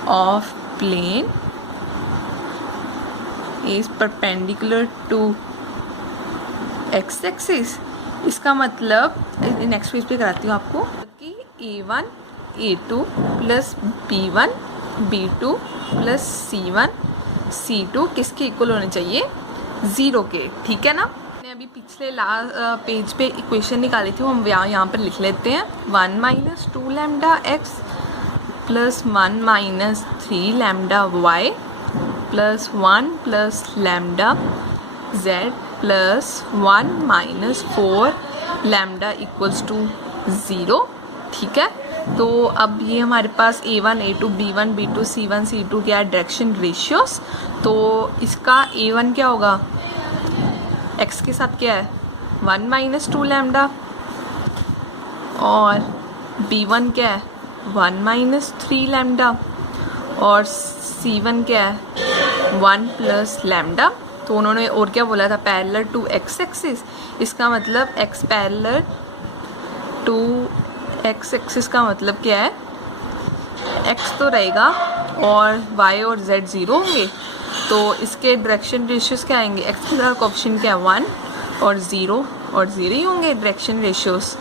of plane is perpendicular to x axis. इसका मतलब next page पे कराती हूँ आपको कि A1 A2 plus B1 B2 plus C1 C2 किसके इक्वल होने चाहिए, 0 के। ठीक है ना। मैंने अभी पिछले पेज पे इक्वेशन निकाली थी, हम यहाँ पर लिख लेते हैं। 1 minus 2 lambda x plus 1 minus 3 lambda y plus 1 plus lambda z plus 1 minus 4 lambda equals to 0। ठीक है। तो अब ये हमारे पास A1 A2 B1 B2 C1 C2 क्या है, डायरेक्शन रेशियोस। तो इसका A1 क्या होगा, x के साथ क्या है 1 माइनस 2 लैम्डा, और B1 क्या है 1 माइनस 3 लैम्डा, और C1 क्या है 1 प्लस लैम्डा। तो उन्होंने और क्या बोला था, पैरेलल टू एक्स एक्सिस। इसका मतलब x parallel to x axis का मतलब क्या है, x तो रहेगा और y और z 0 होंगे। तो इसके डायरेक्शन रेशियोज क्या आएंगे, x के साथ कोएफिशिएंट क्या है 1 और 0 ही होंगे डायरेक्शन रेशियोज।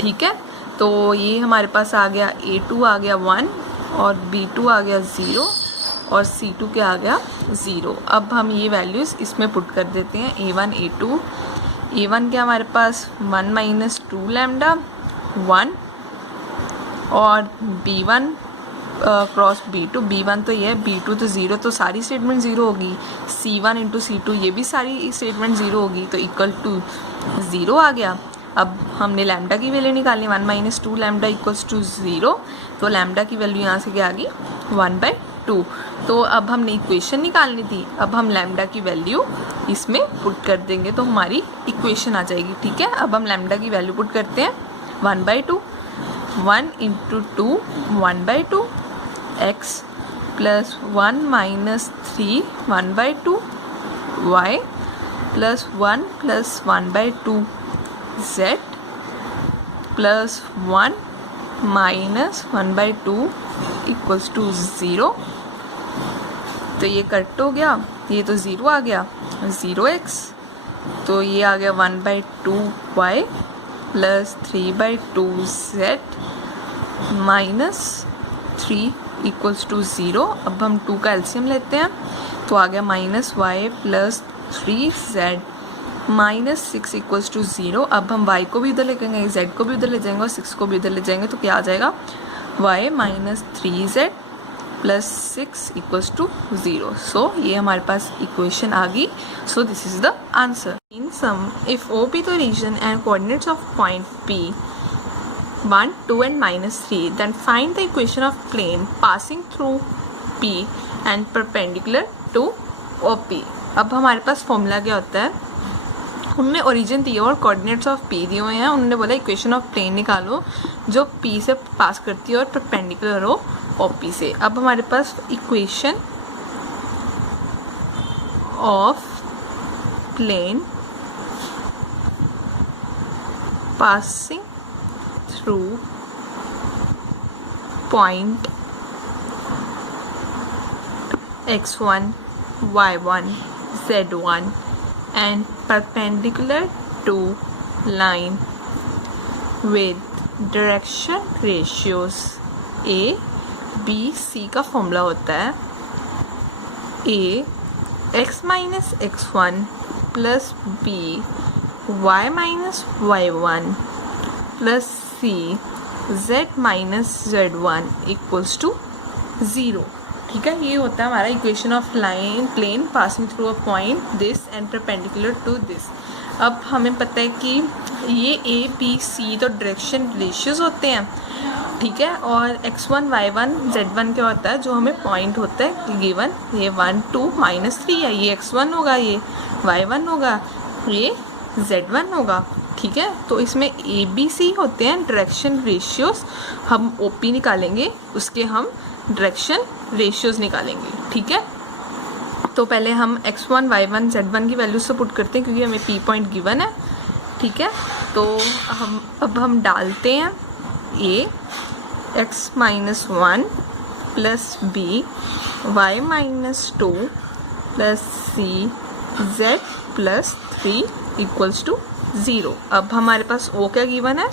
ठीक है। तो ये हमारे पास आ गया A2 आ गया 1 और B2 आ गया 0 और C2 क्या आ गया 0। अब हम ये वैल्यूज़ इसमें पुट कर देते हैं। A1 A2 A1 क्या हमारे पास 1 माइनस 2 लैम्डा 1 और B1 क्रॉस B2 B1 तो ये है, B2 तो 0, तो सारी स्टेटमेंट 0 होगी। C1 इंटू C2 ये भी सारी स्टेटमेंट 0 होगी, तो इक्वल टू 0 आ गया। अब हमने लैम्डा की वैल्यू निकाली, 1 माइनस 2 लैम्डा इक्वल्स टू 0। तो लैम्डा की वैल्यू यहाँ से क्या आ गई 1/2। तो अब हमने इक्वेशन निकालनी थी, अब हम लैम्डा की वैल्यू इसमें पुट कर देंगे तो हमारी इक्वेशन आ जाएगी। ठीक है। अब हम लैम्डा की वैल्यू पुट करते हैं 1/2, 1 into 2 1/2 x plus 1 minus 3 1/2 y plus 1 plus 1/2 z plus 1 minus 1/2 equals to 0। तो ये कट हो गया, ये तो 0 आ गया 0x, तो ये आ गया 1/2 y plus 3/2 z minus 3 equals to 0। अब हम 2 का एलसीएम लेते हैं, तो आ गया minus y plus 3z minus 6 equals to 0। अब हम y को भी उधर ले जाएंगे, z को भी उधर ले जाएंगे और 6 को भी उधर ले जाएंगे, तो क्या आ जाएगा y minus 3z plus 6 equals to 0। So ये हमारे पास इक्वेशन आ गई। So this is the answer. In sum if O be the region and coordinates of point P 1, 2 and minus 3, then find the equation of plane passing through P and perpendicular to OP। अब हमारे पास formula क्या होता है, उन्होंने origin दिए और coordinates of P दिए हुए हैं। उन्होंने बोला इक्वेशन ऑफ प्लेन निकालो जो P से पास करती है और परपेंडिकुलर हो OP से। अब हमारे पास equation of plane passing through point x1 y1 z1 and perpendicular to line with direction ratios A B C का फॉर्मूला होता है A x minus x1 plus B y minus y1 plus C z minus z1 equals to 0। ठीक है। ये होता है हमारा equation of line plane passing through a point this and perpendicular to this. अब हमें पता है कि ये A B C तो डायरेक्शन रेशियोज होते हैं। ठीक है। और x1 y1 z1 क्या होता है, जो हमें पॉइंट होता है गिवन, ये 1 2 माइनस 3 है, ये x1 होगा, ये y1 होगा, ये z1 होगा। ठीक है। तो इसमें ए बी सी होते हैं डायरेक्शन रेशियोज, हम ओ पी निकालेंगे, उसके हम डायरेक्शन रेशियोज निकालेंगे, ठीक है। तो पहले हम x1 y1 z1 की वैल्यूज से पुट करते हैं क्योंकि हमें p पॉइंट गिवन है, ठीक है। तो हम डालते हैं a x minus 1 plus b y minus 2 plus c z plus 3 equals to 0। अब हमारे पास o क्या गिवन है,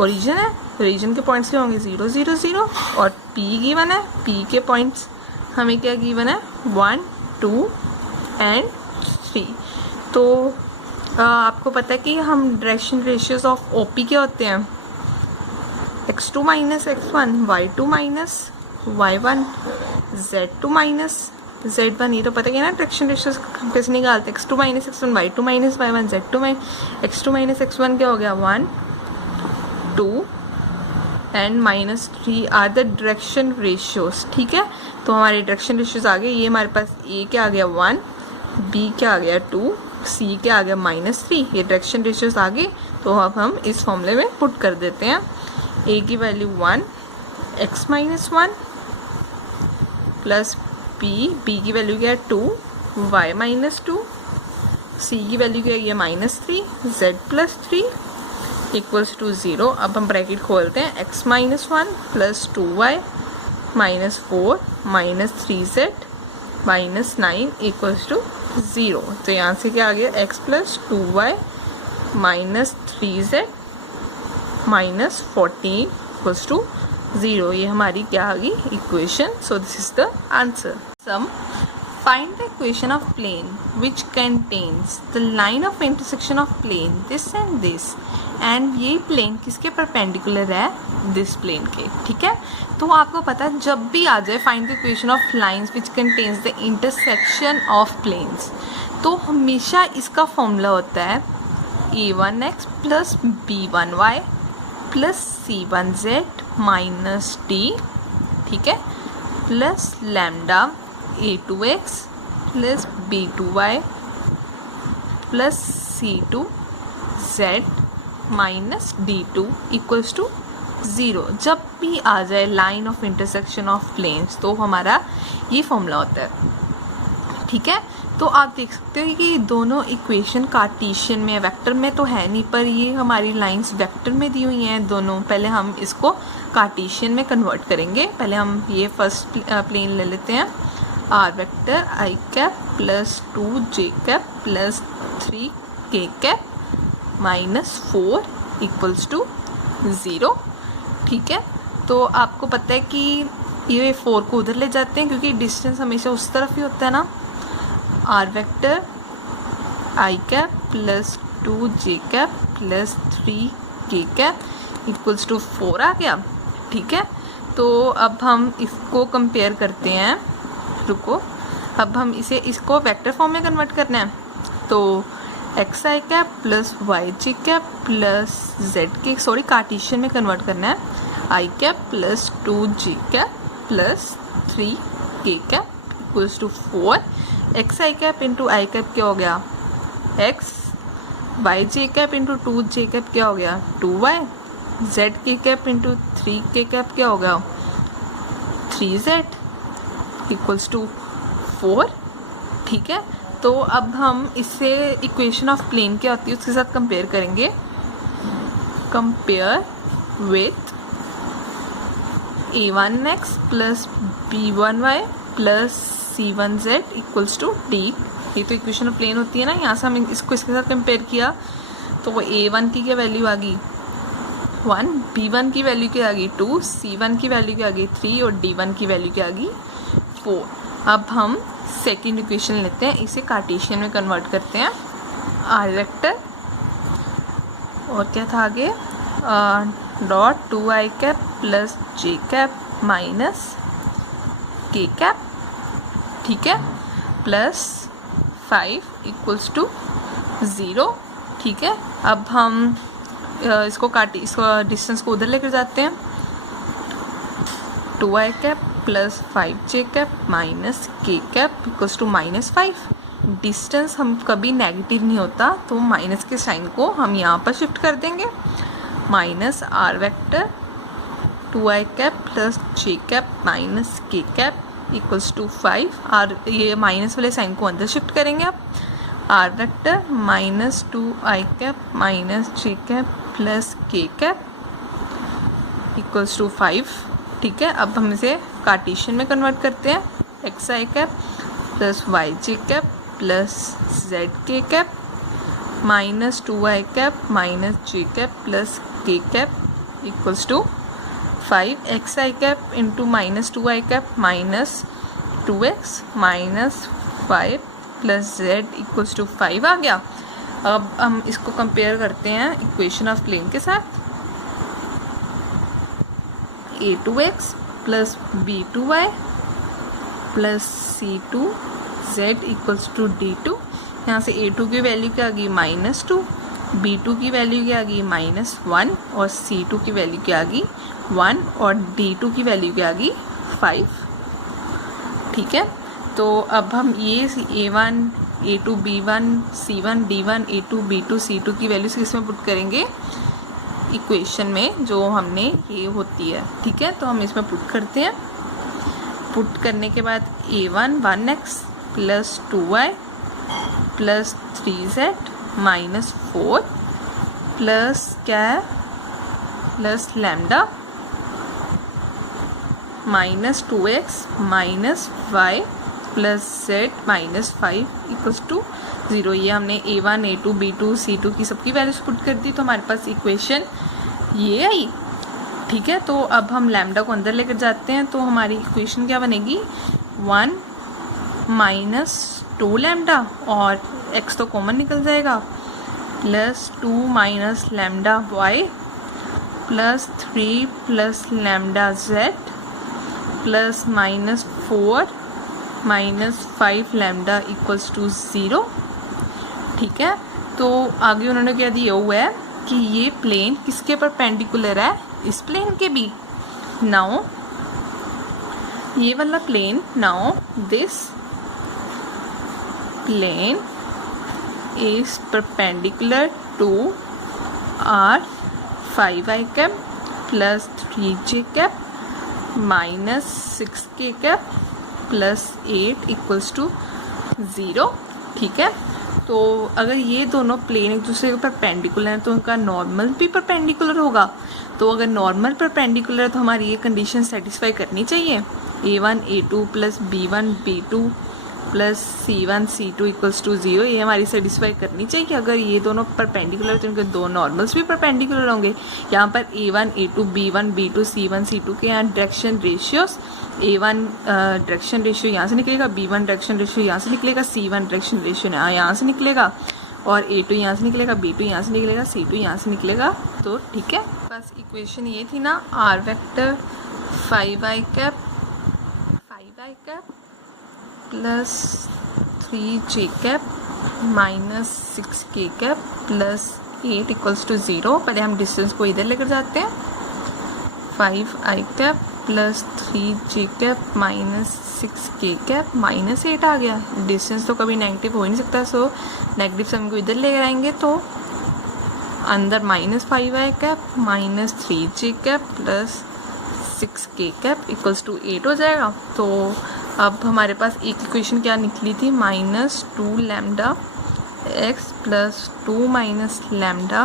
ओरिजिन है, ओरिजिन के पॉइंट्स क्या होंगे 0 0 0, और p गिवन है, p के पॉइंट्स हमें क्या गिवन है 1 2 एंड 3। तो आपको पता है कि हम डायरेक्शन रेशियोज ऑफ ओपी क्या होते हैं, x2 minus x1 y2 minus y1 z2 minus z1। ये तो पता है ना डायरेक्शन रेशियोज कैसे निकालते हैं, x2 minus x1 y2 minus y1 z2 minus x2 minus x1 क्या हो गया 1 2 and minus 3 are the direction ratios, ठीक है। तो हमारे डायरेक्शन रेशियोज आ गए, ये हमारे पास ए क्या आ गया 1, बी क्या आ गया 2, सी क्या आ गया माइनस 3, ये डायरेक्शन रेशियोज आ गए। तो अब हम इस फॉर्मूले में पुट कर देते हैं, ए की value 1 x minus 1 plus b की वैल्यू क्या है 2 y माइनस 2, सी की वैल्यू क्या है minus 3 z plus 3 equals to 0। अब हम ब्रैकेट खोलते हैं, x minus 1 plus 2y minus 4 minus 3z minus 9 equals to 0। तो यहाँ से क्या आ गया x plus 2y minus 3z minus 14 equals to 0। ये हमारी क्या आ गई equation. So this is the answer. Some find the equation of plane which contains the line of intersection of plane this and this, and ये plane किसके perpendicular है this plane के, ठीक है। तो आपको पता है जब भी आ जाए find the equation of lines which contains the intersection of planes, तो हमेशा इसका फॉर्मूला होता है a1x plus b1y plus c1z minus d, ठीक है, plus lambda a2x plus b2y plus c2z minus d2 equals to 0। जब भी आ जाए line of intersection of planes तो हमारा ये फॉर्मूला होता है, ठीक है। तो आप देख सकते हो कि दोनों इक्वेशन कार्टेशियन में, वेक्टर में तो है नहीं, पर ये हमारी लाइंस वेक्टर में दी हुई हैं दोनों। पहले हम इसको कार्टेशियन में कन्वर्ट करेंगे। पहले हम ये फर्स्ट प्लेन ले लेते हैं, are vector I cap plus 2j cap plus 3k cap minus 4 equals to 0, ठीक है। तो आपको पता है कि ये 4 को उधर ले जाते हैं क्योंकि डिस्टेंस हमेशा उस तरफ ही होता है ना। R vector I cap plus 2j cap plus 3k cap equals to 4 आ गया, ठीक है। तो अब हम इसको कंपेयर करते हैं, रुको, अब हम इसको वेक्टर फॉर्म में कन्वर्ट करना है। तो एक्स आई cap plus Y G cap plus Z K, sorry Cartesian में कन्वर्ट करना है, I cap plus 2g cap plus 3k cap equals to 4। X I cap into I cap क्या हो गया x, वाई जे cap into 2j cap क्या हो गया 2y, Z के कैप इंटू 3k कैप क्या हो गया 3z इक्वल्स टू 4, ठीक है। तो अब हम इससे इक्वेशन ऑफ प्लेन क्या होती है उसके साथ कंपेयर करेंगे। Compare with a1x plus b1y plus c1z equals to d। ये तो इक्वेशन ऑफ प्लेन होती है ना, यहाँ से हम इसको इसके साथ कंपेयर किया तो वो a1 की क्या वैल्यू आ गई 1, b1 की वैल्यू क्या आ गई 2, c1 की वैल्यू क्या आ गई 3 और d1 की वैल्यू क्या आ गई 4। अब हम सेकेंड इक्वेशन लेते हैं, इसे कार्टेशियन में कन्वर्ट करते हैं। आर वेक्टर और क्या था आगे dot 2i cap plus j cap minus k cap, ठीक है, प्लस 5 इक्वल्स टू 0, ठीक है। अब हम इसको डिस्टेंस को उधर लेकर जाते हैं, 2i cap plus 5j cap minus k cap equals to minus 5, distance हम कभी नेगेटिव नहीं होता, तो माइनस के साइन को हम यहाँ पर शिफ्ट कर देंगे। Minus r vector 2i cap plus j cap minus k cap equals to 5। और ये माइनस वाले साइन को अंदर शिफ्ट करेंगे आप। R vector minus 2i cap minus जे कैप प्लस के कैप इक्वल्स टू 5। ठीक है, अब हम इसे कार्टेशियन में कन्वर्ट करते हैं। एक्स आई कैप प्लस वाई जे कैप प्लस जेड के cap minus 2i cap minus जे कैप प्लस के cap equals to 5। X I cap into minus 2i cap minus 2x minus 5 plus Z equals to 5 आ गया। अब हम इसको compare करते हैं equation of plane के साथ। a2x plus b2y plus c2z equals to d2। यहाँ से a2 की वैल्यू क्या आ गई -2, b2 की वैल्यू क्या आ गई -1 और c2 की वैल्यू क्या आ गई 1 और d2 की वैल्यू क्या आ गई 5। ठीक है, तो अब हम ये a1 a2 b1 c1 d1 a2 b2 c2 की वैल्यूज किसमें पुट करेंगे, इक्वेशन में जो हमने ये होती है। ठीक है, तो हम इसमें पुट करते हैं। पुट करने के बाद a1 1x plus 2y plus 3z minus 4 plus क्या है plus lambda minus 2x minus y plus z minus 5 equals to 0। ये हमने a1 a2 b2 c2 की सबकी वैल्यूज पुट कर दी, तो हमारे पास इक्वेशन ये आई। ठीक है, तो अब हम लैम्डा को अंदर लेकर जाते हैं, तो हमारी इक्वेशन क्या बनेगी 1 माइनस 2 लैम्डा और x तो कॉमन निकल जाएगा plus 2 minus lambda y plus 3 plus lambda z plus minus 4 minus 5 lambda equals to 0। ठीक है, तो आगे उन्होंने क्या दिया हुआ है कि ये प्लेन किसके परपेंडिकुलर है, इस प्लेन के भी। नाउ ये वाला plane, now this plane is perpendicular to r 5i cap plus 3j cap minus 6k cap plus 8 equals to 0। ठीक है, तो अगर ये दोनों प्लेन एक दूसरे के परपेंडिकुलर हैं तो उनका नॉर्मल भी परपेंडिकुलर होगा। तो अगर नॉर्मल परपेंडिकुलर है तो हमारी ये कंडीशन सेटिस्फाई करनी चाहिए। a1 a2 plus b1 b2 plus c1 c2 equals to 0, ये हमारी सेटिस्फाई करनी चाहिए कि अगर ये दोनों परपेंडिकुलर तो इनके दो नॉर्मल्स भी परपेंडिकुलर होंगे। यहाँ पर a1 a2 b1 b2 c1 c2 के यहाँ direction ratios, a1 direction ratio यहाँ से निकलेगा, b1 डायरेक्शन रेशियो यहाँ से निकलेगा, c1 डायरेक्शन रेशियो यहाँ से निकलेगा और a2 यहाँ से निकलेगा, b2 यहाँ से निकलेगा, c2 यहाँ से निकलेगा। तो ठीक है, बस इक्वेशन ये थी ना, r vector 5i cap plus 3j cap minus 6k cap plus 8 equals to 0। पहले हम डिस्टेंस को इधर लेकर जाते हैं। 5i cap plus 3j cap minus 6k cap minus 8 आ गया। डिस्टेंस तो कभी नेगेटिव हो ही नहीं सकता, सो नेगेटिव साइन को इधर लेकर आएंगे तो अंदर minus 5i cap minus 3j cap plus 6k cap equals to 8 हो जाएगा। तो अब हमारे पास एक इक्वेशन क्या निकली थी, -2 lambda x plus 2 minus lambda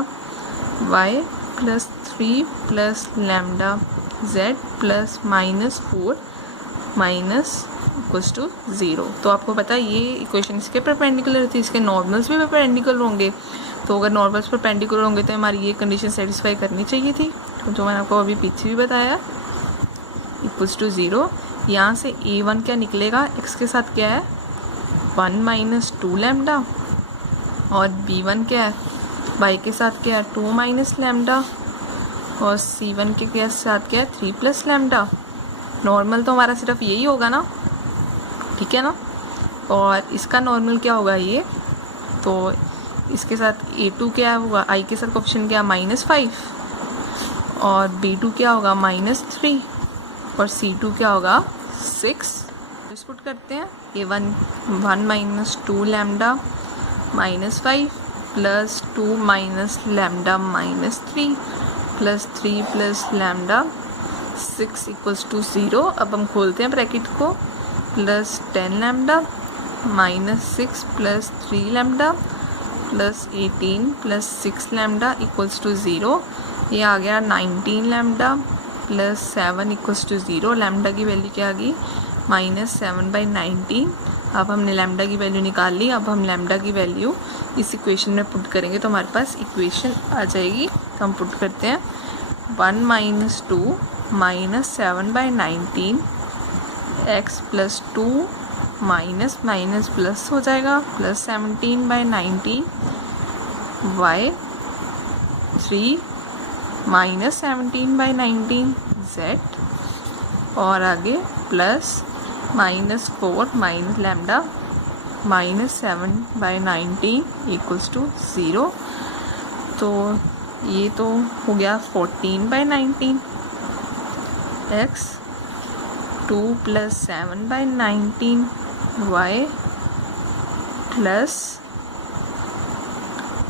y plus 3 plus lambda z plus minus 4 minus equals to 0। तो आपको पता है ये इक्वेशन इसके परपेंडिकुलर थी, इसके नॉर्मल्स भी परपेंडिकुलर होंगे। तो अगर नॉर्मल्स परपेंडिकुलर होंगे तो हमारी ये कंडीशन सेटिस्फाई करनी चाहिए थी, तो जो मैंने आपको अभी पीछे भी बताया इक्वल्स टू 0। यहाँ से a1 क्या निकलेगा, x के साथ क्या है 1 माइनस 2 लैम्डा और b1 क्या है y के साथ क्या है 2 माइनस लैम्डा और c1 के साथ क्या है 3 प्लस लैम्डा। नॉर्मल तो हमारा सिर्फ यही होगा ना, ठीक है ना। और इसका नॉर्मल क्या होगा ये, तो इसके साथ a2 क्या होगा, i के साथ कोएफिशिएंट क्या -5 और b2 क्या होगा -3 और c2 क्या होगा 6। पुट करते हैं A1 1 minus 2 lambda minus 5 plus 2 minus lambda minus 3 plus 3 plus lambda 6 equals to 0। अब हम खोलते हैं ब्रैकेट को, plus 10 lambda minus 6 plus 3 lambda plus 18 plus 6 lambda equals to 0। ये आ गया 19 lambda plus 7 equals to 0। Lambda की वैल्यू क्या आ गई, -7/19। अब हमने लैम्डा की वैल्यू निकाल ली। अब हम लैम्डा की वैल्यू इस इक्वेशन में पुट करेंगे तो हमारे पास इक्वेशन आ जाएगी। तो हम पुट करते हैं 1 - 2 -7/19 x plus 2 minus minus plus हो जाएगा प्लस 17/19 y 3 माइनस 17/19 z और आगे plus -4 minus lambda minus 7/19 equals to 0। तो ये तो हो गया 14/19 x 2 प्लस 7/19 y प्लस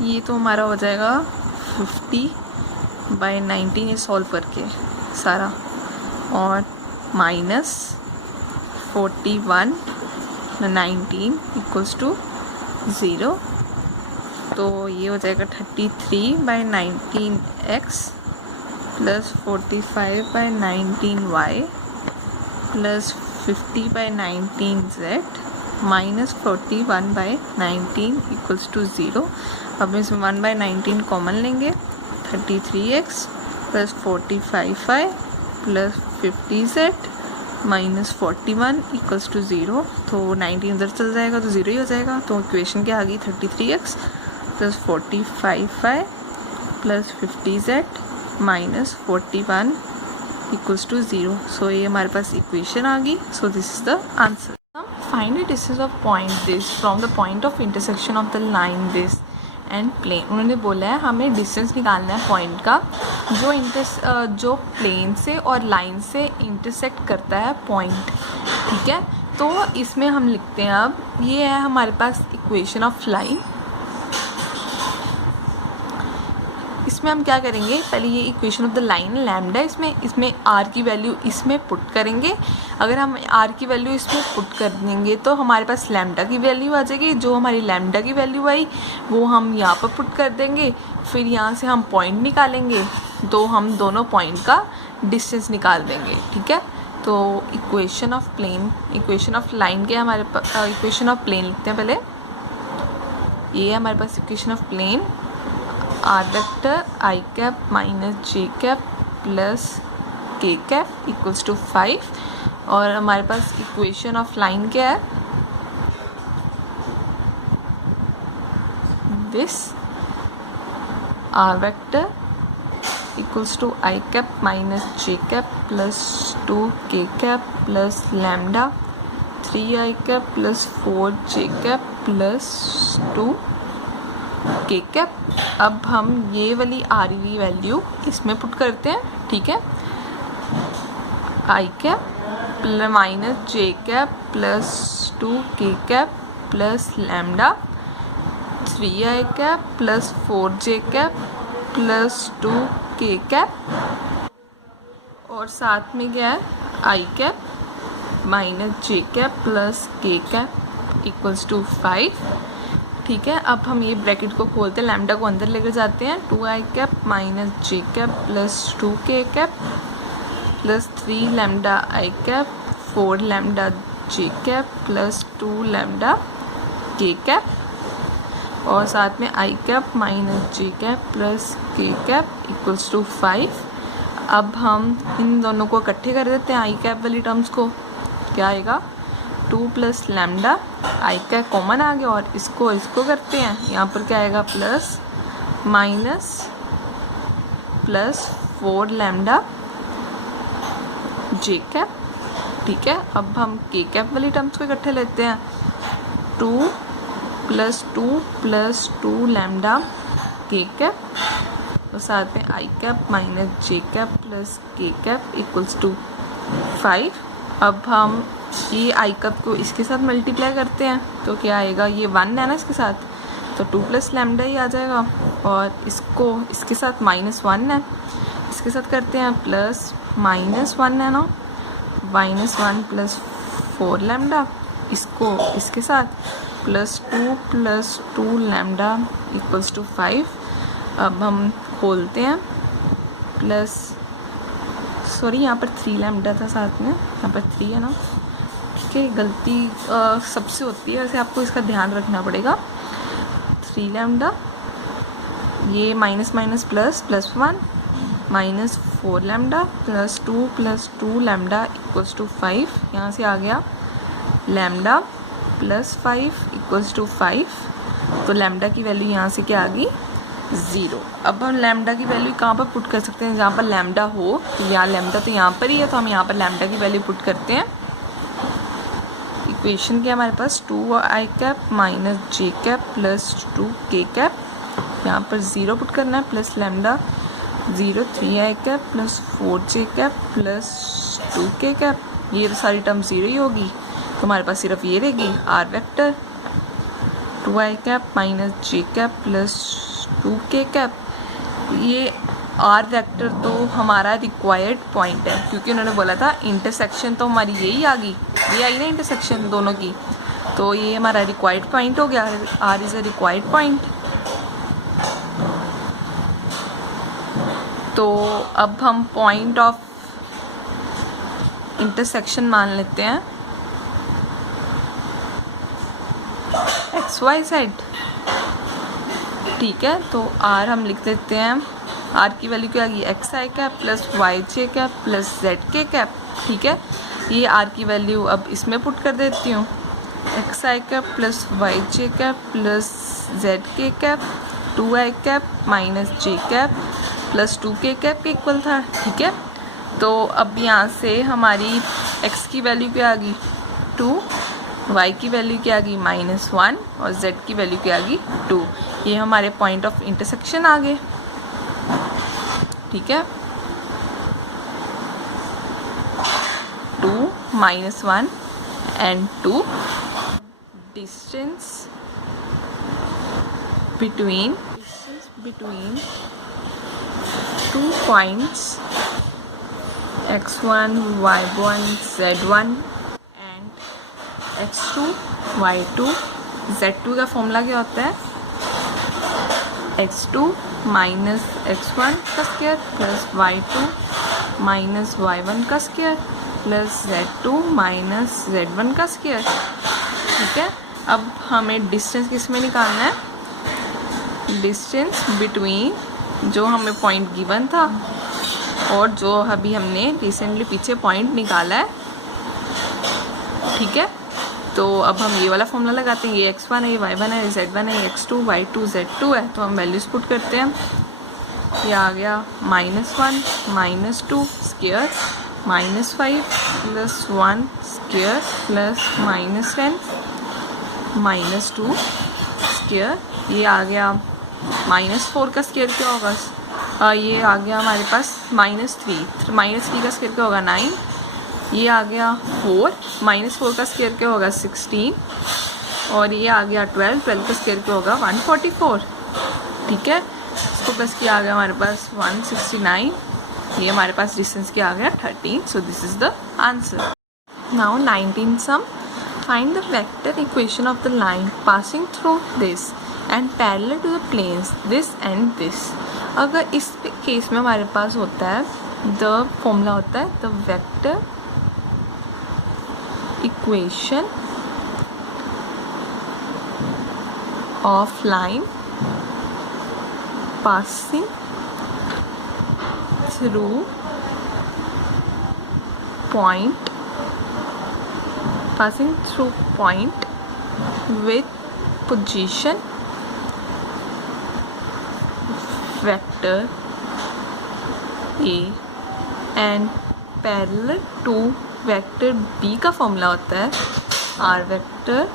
ये तो हमारा हो जाएगा 50/19 ये सॉल्व करके सारा और माइनस 41/19 इक्वल्स टू 0। तो ये हो जाएगा 33/19 x plus 45/19 y plus 50/19 z minus 41/19 equals to 0। अब इसमें 1/19 कॉमन लेंगे, 33x plus 45y plus 50z minus 41 equals to 0। तो 19 इधर चल जाएगा तो 0 ही हो जाएगा। तो इक्वेशन क्या आ गई, 33x plus 45y plus 50z minus 41 equals to 0। So ये हमारे पास इक्वेशन आ गई। So this is the answer. Find the distance of point this from the point of intersection of the line this and plane. उन्होंने बोला है हमें distance निकालना है पॉइंट का जो प्लेन से और लाइन से इंटरसेक्ट करता है पॉइंट। ठीक है, तो इसमें हम लिखते हैं, अब ये है हमारे पास इक्वेशन ऑफ लाइन। इसमें हम क्या करेंगे, पहले ये equation of the line lambda इसमें आर की वैल्यू इसमें पुट करेंगे। अगर हम आर की वैल्यू इसमें पुट कर देंगे तो हमारे पास लैम्डा की वैल्यू आ जाएगी। जो हमारी लैम्डा की वैल्यू आई वो हम यहाँ पर पुट कर देंगे। फिर यहाँ से हम पॉइंट निकालेंगे तो हम दोनों पॉइंट का डिस्टेंस निकाल देंगे। ठीक है, तो equation of plane, equation of line के हमारे पास इक्वेशन ऑफ प्लेन लिखते हैं पहले। ये है हमारे पास equation of plane, R vector I cap minus J cap plus के कैप इक्वल्स टू 5। और हमारे पास इक्वेशन ऑफ लाइन क्या है, this R vector equals to I cap minus J cap plus 2 K cap plus lambda 3 I cap plus 4 J cap plus 2 K cap. अब हम ये वाली आर की वैल्यू इसमें पुट करते हैं। ठीक है, I cap minus J cap plus 2 K cap plus lambda 3 I cap plus 4 J cap plus 2 K cap और साथ में क्या है I cap minus J cap plus के कैप इक्वल्स टू 5। ठीक है, अब हम ये ब्रैकेट को खोलते हैं, लैम्डा को अंदर लेकर जाते हैं, 2 आई कैप माइनस जे cap plus 2 K cap plus 3 lambda आई कैप 4 लैम्डा जे कैप प्लस 2 लैम्डा के कैप और साथ में आई कैप माइनस जे कैप प्लस के कैप इक्वल्स टू 5। अब हम इन दोनों को इकट्ठे कर देते हैं, आई कैप वाली टर्म्स को। क्या आएगा, 2 प्लस लैम्डा आई का कॉमन आ गया और इसको करते हैं। यहाँ पर क्या आएगा, प्लस माइनस प्लस 4 लैम्डा जे कैप। ठीक है, अब हम के कैप वाली टर्म्स को इकट्ठे लेते हैं, 2 प्लस 2 लैम्डा के कैप और साथ में आई कैप माइनस जे कैप प्लस के कैप इक्वल्स टू 5। अब हम ये आई कप को इसके साथ मल्टीप्लाई करते हैं तो क्या आएगा, ये 1 है ना इसके साथ, तो 2 प्लस लैम्डा ही आ जाएगा। और इसको इसके साथ -1 है, इसके साथ करते हैं प्लस -1 है ना, -1 प्लस 4 लैम्डा, इसको इसके साथ +2 लैम्डा इक्वल्स टू 5। अब हम खोलते हैं प्लस, सॉरी यहाँ पर 3 लैम्डा था साथ में, यहाँ पर 3 है ना, ठीक है, गलती सबसे होती है, वैसे आपको इसका ध्यान रखना पड़ेगा। 3 लैम्डा, ये minus minus plus +1 -4 lambda +2 lambda equals to 5। यहाँ से आ गया लैम्डा +5 इक्वल्स टू 5, तो लैम्डा की वैल्यू यहाँ से क्या आ गई, 0। अब हम लैम्डा की वैल्यू कहाँ पर पुट कर सकते हैं, जहाँ पर लैम्डा हो, तो यहाँ लैम्डा तो यहाँ पर ही है, तो हम यहाँ पर लैम्डा की वैल्यू पुट करते हैं। इक्वेशन क्या हमारे पास, 2i cap - j cap plus 2k cap, यहाँ पर 0 पुट करना है, plus lambda 0 3i cap plus 4j cap plus 2k cap, ये सारी टर्म 0 ही होगी, तो हमारे पास सिर्फ ये रहेगी r vector 2i cap - j cap plus 2k cap. ये r वेक्टर तो हमारा रिक्वायर्ड पॉइंट है, क्योंकि उन्होंने बोला था इंटरसेक्शन तो हमारी यही आ गई, ये आई ना इंटरसेक्शन दोनों की, तो ये हमारा रिक्वायर्ड पॉइंट हो गया, r is a required point. तो अब हम पॉइंट ऑफ इंटरसेक्शन मान लेते हैं XYZ, ठीक है। तो R हम लिख देते हैं, R की वैल्यू क्या आ गई, XI cap plus YJ cap plus ZK cap, ठीक है। ये R की वैल्यू अब इसमें पुट कर देती हूँ, XI cap plus YJ cap plus ZK cap 2i cap - j cap plus 2k cap के इक्वल था, ठीक है। तो अब यहाँ से हमारी x की वैल्यू क्या आ गई 2, y की वैल्यू क्या आ गई -1 और z की वैल्यू क्या आ गई 2। ये हमारे पॉइंट ऑफ इंटरसेक्शन आ गए, ठीक है। 2 -1 and 2, distance between 2 points x1 y1 z1 and x2 y2 z2 का फॉर्मूला क्या होता है, x2 माइनस x1 का square plus y2 minus y1 का square plus z2 minus z1 का स्क्वायर, ठीक है। अब हमें डिस्टेंस किस में निकालना है, डिस्टेंस बिटवीन जो हमें पॉइंट गिवन था और जो अभी हमने रिसेंटली पीछे पॉइंट निकाला है, ठीक है। तो अब हम ये वाला फॉर्मूला लगाते हैं, ये x1 है, ये y1 है, ये z1 है, ये x2 y2 z2 है, तो हम वैल्यूज पुट करते हैं। ये आ गया -1 -2 square -5 plus 1 square plus -10 -2 square. ये आ गया -4 का स्क्वायर क्या होगा, ये आ गया हमारे पास -3 का स्क्वायर क्या होगा 9। ये आ गया 4 -4 का स्क्वायर क्या होगा 16 और ये आ गया 12 का स्क्वायर क्या होगा 144, ठीक है। इसको प्लस किया आ गया हमारे पास 169, ये हमारे पास डिस्टेंस क्या आ गया 13। So this is the answer. Now 19 sum, find the vector equation of the line passing through this and parallel to the planes this and this. अगर इस केस में हमारे पास होता है द फॉर्मूला होता है the vector equation of line passing through point with position vector A and parallel to vector B का formula होता है R vector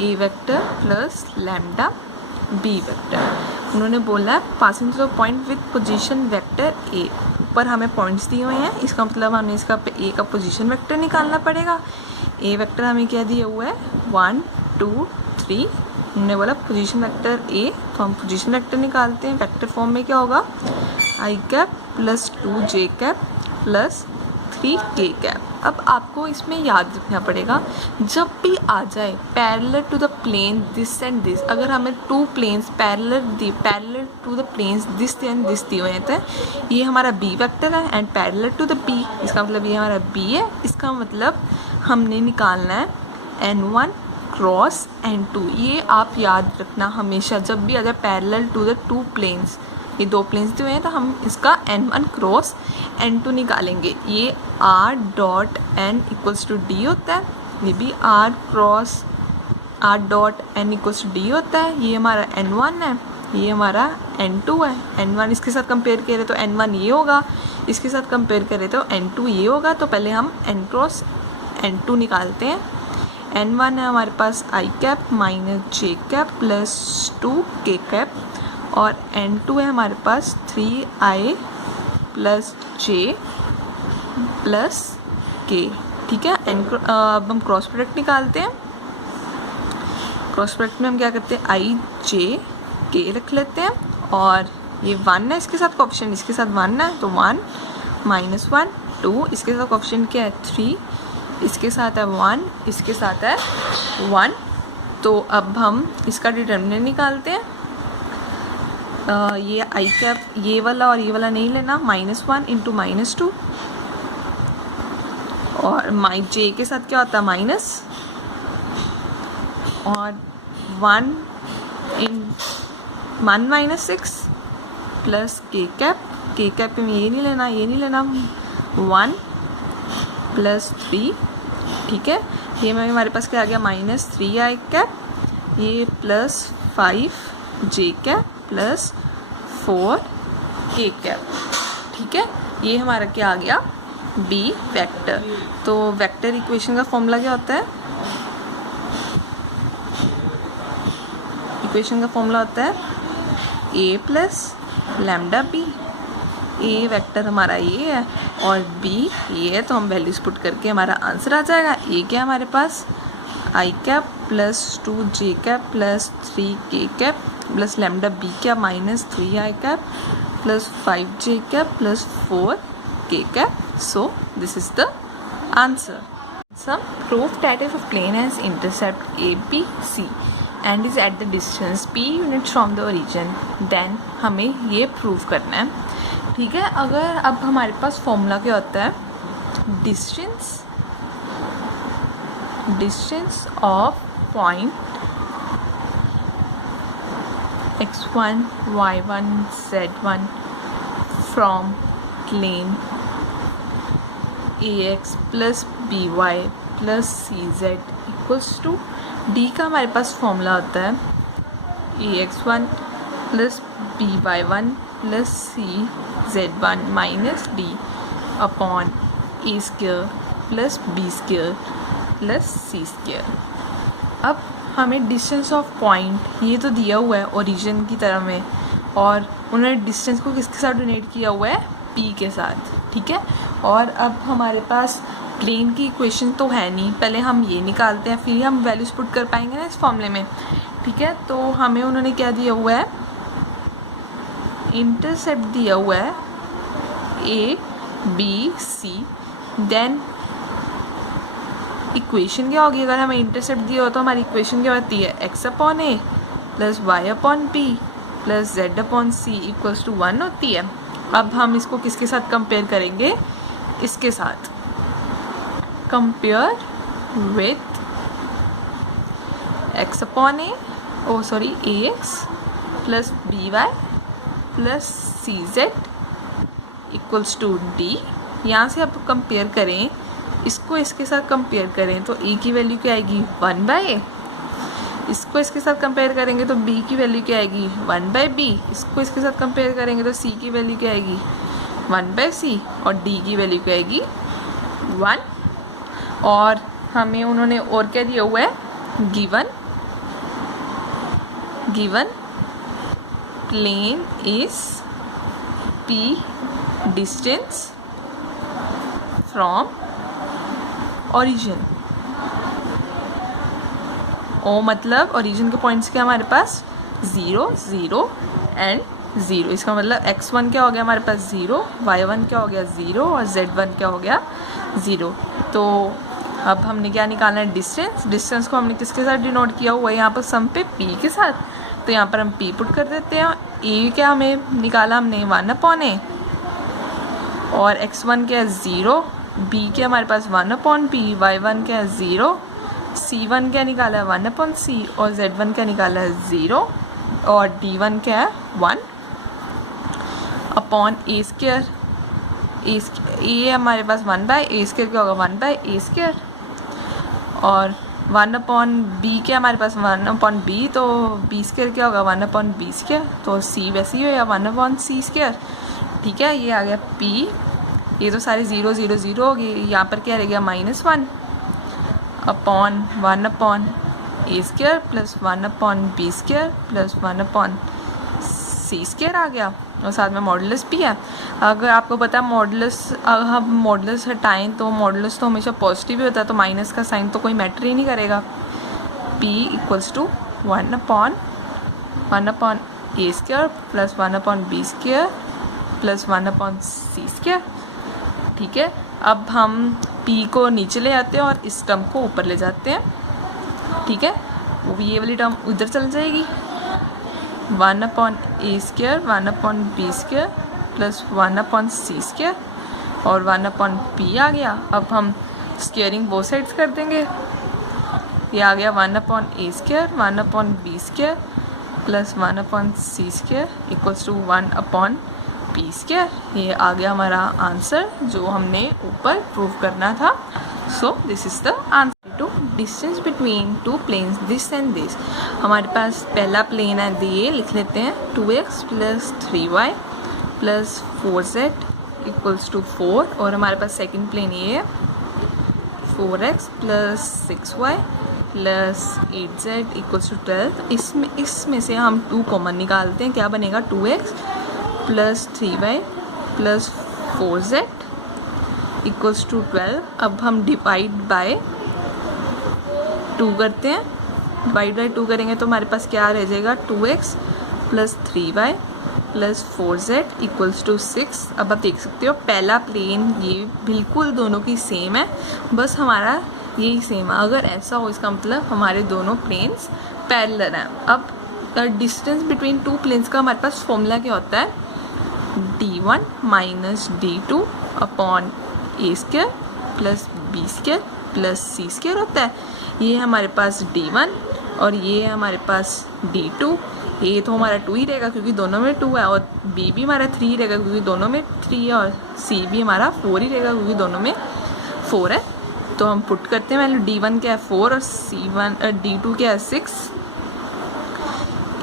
A vector plus lambda B vector. उन्होंने बोला passing through point with position vector A। ऊपर हमें points दिए हुए हैं, इसका मतलब हमें इसका ए का पोजीशन वेक्टर निकालना पड़ेगा। ए वेक्टर हमें क्या दिया हुआ है 1 2 3, हमने बोला पोजीशन वेक्टर ए, तो हम पोजीशन वेक्टर निकालते हैं। वेक्टर फॉर्म में क्या होगा आई कैप प्लस 2 जे कैप प्लस 3 के कैप। अब आपको इसमें याद रखना पड़ेगा, जब भी आ जाए parallel to the plane this and this, अगर हमें two planes parallel to the planes this and this दिए हुए हैं, तो ये हमारा बी वेक्टर है and parallel to the b, इसका मतलब ये हमारा बी है। इसका मतलब हमने निकालना है n1 क्रॉस n2। ये आप याद रखना हमेशा, जब भी आ जाए parallel to the two planes, ये दो प्लेन्स दिए हुए हैं तो हम इसका n1 क्रॉस n2 निकालेंगे। ये r dot n equals to d होता है, ये भी r cross r dot n equals to d होता है। ये हमारा n1 है, ये हमारा n2 है। n1 इसके साथ कंपेयर करें तो n1 ये होगा, इसके साथ कंपेयर करें तो n2 ये होगा। तो पहले हम n क्रॉस n2 निकालते हैं। n1 है हमारे पास आई कैप माइनस जे कैप प्लस 2 के कैप, और n2 है हमारे पास 3i प्लस जे प्लस के। ठीक है, अब हम क्रॉस प्रोडक्ट निकालते हैं। क्रॉस प्रोडक्ट में हम क्या करते हैं आई जे के रख लेते हैं, और ये 1 है इसके साथ कोएफिशिएंट, इसके साथ 1 है तो 1 माइनस 1 2, इसके साथ कोएफिशिएंट क्या है 3, इसके साथ है 1, इसके साथ है 1। तो अब हम इसका डिटर्मिनेंट निकालते हैं। ये आई कैप ये वाला और ये वाला नहीं लेना, -1 इंटू -2, और जे के साथ क्या होता है माइनस, और 1 माइनस 6 प्लस के कैप में ये नहीं लेना, ये नहीं लेना, 1 प्लस 3। ठीक है, ये में हमारे पास क्या आ गया -3 आई कैप, ये प्लस 5 जे कैप प्लस 4 के कैप। ठीक है, ये हमारा क्या आ गया बी वेक्टर। तो वेक्टर इक्वेशन का फॉर्मूला क्या होता है, इक्वेशन का फॉर्मूला होता है ए प्लस लैम्डा बी। ए वेक्टर हमारा ये है और बी ये है, तो हम वैल्यूज पुट करके हमारा आंसर आ जाएगा। ए क्या हमारे पास आई कैप प्लस 2 जे कैप प्लस 3 के कैप प्लस लैम्डा बी क्या -3 I cap plus 5 J cap plus 4 के cap. So this is the answer. Some proof that if a plane has intercept A, B, C and is at the distance p units from the origin, then हमें ये prove करना है। ठीक है, अगर अब हमारे पास फॉर्मूला क्या होता है, distance of point x1 y1 z1 from plane ax plus B Y plus C Z equals to D का हमारे पास फॉर्मूला होता है ax1 plus B Y one plus C Z one minus D upon A square plus B square plus C square. अब हमें distance of point ये तो दिया हुआ है ओरिजिन की तरह में, और उन्होंने डिस्टेंस को किसके साथ डोनेट किया हुआ है p के साथ। ठीक है, और अब हमारे पास प्लेन की इक्वेशन तो है नहीं, पहले हम ये निकालते हैं फिर हम वैल्यूज पुट कर पाएंगे ना इस फॉर्मूले में। ठीक है, तो हमें उन्होंने क्या दिया हुआ है, इंटरसेप्ट दिया हुआ है a b c, then equation क्या होगी, अगर हमें इंटरसेप्ट दिया हो तो हमारी इक्वेशन क्या होती है x upon a plus y upon p plus z upon c equals to 1 होती है। अब हम इसको किसके साथ कंपेयर करेंगे, इसके साथ compare with x upon a a x plus B Y plus C Z equals to d. यहाँ से आप कंपेयर करें, इसको इसके साथ कंपेयर करें तो ए की वैल्यू क्या आएगी 1/a, इसको इसके साथ कंपेयर करेंगे तो b की वैल्यू क्या आएगी 1/b, इसको इसके साथ कंपेयर करेंगे तो c की वैल्यू क्या आएगी 1/c, और d की वैल्यू क्या आएगी 1। और हमें उन्होंने और क्या दिया हुआ है, given plane is p distance from origin. O मतलब ओरिजिन के पॉइंट्स क्या हमारे पास 0 0 एंड 0। इसका मतलब x1 क्या हो गया हमारे पास 0, y1 क्या हो गया 0 और z1 क्या हो गया 0। तो अब हमने क्या निकालना है डिस्टेंस। डिस्टेंस को हमने किसके साथ डिनोट किया हुआ है यहाँ पर सम पे p के साथ, तो यहाँ पर हम p पुट कर देते हैं। a क्या हमें निकाला हमने 1/a और x1 क्या है 0, b क्या हमारे पास 1/b, y1 क्या है 0, c1 क्या निकाला है 1/c और z1 क्या निकाला है 0 और d1 क्या है 1 अपॉन a स्क्वायर। a हमारे पास 1/a स्क्वायर क्या होगा 1/a स्क्वायर और 1/b क्या हमारे पास 1/b, तो b स्क्वायर क्या होगा 1/b स्क्वायर, तो c वैसे ही होगा 1/c स्क्वायर। ठीक है, ये आ गया p। ये तो सारे 0 0 0 हो गए, यहाँ पर क्या रह गया -1 upon 1/a square plus 1/b square plus 1/c square आ गया और साथ में मॉडुलस भी है। अगर आपको पता है मॉडुलस, अगर हम मॉडुलस हटाएं तो मॉडुलस तो हमेशा पॉजिटिव ही होता है, तो माइनस का साइन तो कोई मैटर ही नहीं करेगा। p equals to 1/a square plus 1/b square plus 1/c square. ठीक है, अब हम p को नीचे ले आते हैं और इस टर्म को ऊपर ले जाते हैं। ठीक है, ये वाली टर्म उधर चल जाएगी 1/a square 1/b square plus 1/c square और 1/p आ गया। अब हम स्क्वेयरिंग बोथ साइड्स कर देंगे। ये आ गया 1/a square 1/b square plus 1/c square equals to 1/p square. ये आ गया हमारा आंसर जो हमने ऊपर प्रूव करना था। So this is the answer to distance between two planes this and this. हमारे पास पहला प्लेन है, ये लिख लेते हैं 2x plus 3y plus 4z equals to 4 और हमारे पास सेकंड प्लेन ये है 4x plus 6y plus 8z equals to 12। इसमें से हम 2 कॉमन निकालते हैं, क्या बनेगा 2x plus 3y plus 4z equals to 12। अब हम डिवाइड बाय 2 करते हैं, डिवाइड बाय 2 करेंगे तो हमारे पास क्या रह जाएगा 2x plus 3y plus 4z equals to 6। अब आप देख सकते हो पहला प्लेन ये बिल्कुल दोनों की सेम है, बस हमारा यही सेम है। अगर ऐसा हो इसका मतलब हमारे दोनों प्लेन्स पैरेलल हैं। अब डिस्टेंस बिटवीन 2 प्लेन्स का हमारे पास फॉर्मूला क्या होता है d1 minus d2 upon a square plus b square plus c square होता है। ये हमारे पास d1 और ये है हमारे पास d2। ये तो हमारा 2 ही रहेगा क्योंकि दोनों में 2 है और b भी हमारा 3 रहेगा क्योंकि दोनों में 3 है और c भी हमारा 4 ही रहेगा क्योंकि दोनों में 4 है। तो हम पुट करते हैं वैल्यू d1 क्या है 4 और d2 क्या है 6।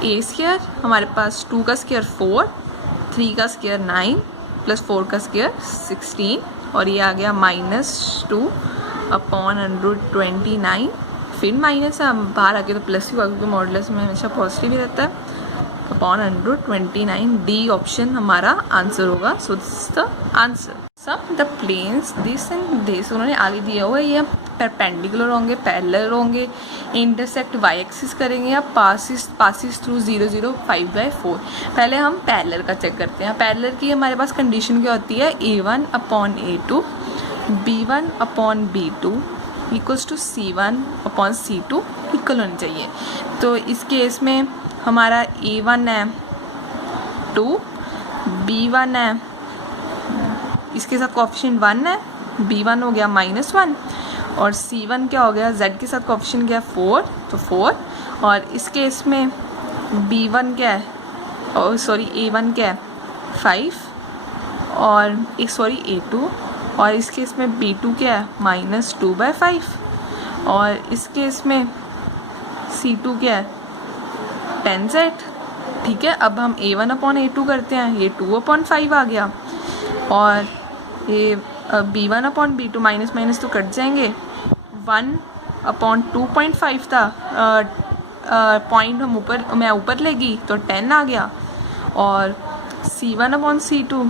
a स्क्वायर हमारे पास 2 का स्क्वायर 4, 3 का स्क्वायर 9 प्लस 4 का स्क्वायर 16 और ये आ गया -2 अपॉन 129। फिर माइनस है, हम बाहर आके तो प्लस ही हुआ क्योंकि मॉडुलस में हमेशा पॉजिटिव ही रहता है अपॉन 129। डी ऑप्शन हमारा आंसर होगा। So this is the answer. सब the planes this and this उन्होंने आगे दिया हुआ है, ये परपेंडिकुलर होंगे, पैरेलल होंगे, इंटरसेक्ट वाई एक्सिस करेंगे या पासिस थ्रू 0 0 5/4। पहले हम पैरेलल का चेक करते हैं। पैरेलल की हमारे पास कंडीशन क्या होती है a1 upon a2 b1 upon b2 equals to c1 upon c2 equal होनी चाहिए। तो इस केस में हमारा a1 है 2, b1 है इसके साथ कोएफिशिएंट 1 है, b1 हो गया -1 और c1 क्या हो गया z के साथ कोएफिशिएंट क्या 4 तो 4 और इस केस में b1 क्या है a1 क्या है 5 और a2 और इस केस में b2 क्या है -2/5 और इस केस में c2 क्या है 10z। ठीक है, अब हम a1 अपॉन a2 करते हैं, ये 2/5 आ गया और ये b1 upon b2 minus minus तो कट जाएंगे। 1/2.5 था पॉइंट मैं ऊपर लेगी तो 10 आ गया और c1 अपॉन c2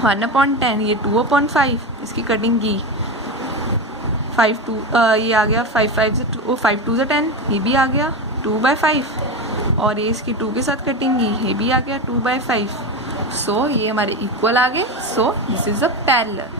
1/10, ये 2/5, इसकी कटिंग की 5 ये आ गया 5 2 10, ये भी आ गया 2/5, और ये इसकी 2 के साथ कटिंग की, ये भी आ गया 2/5। सो ये हमारे इक्वल आ गए। सो दिस इज अ पैरेलल।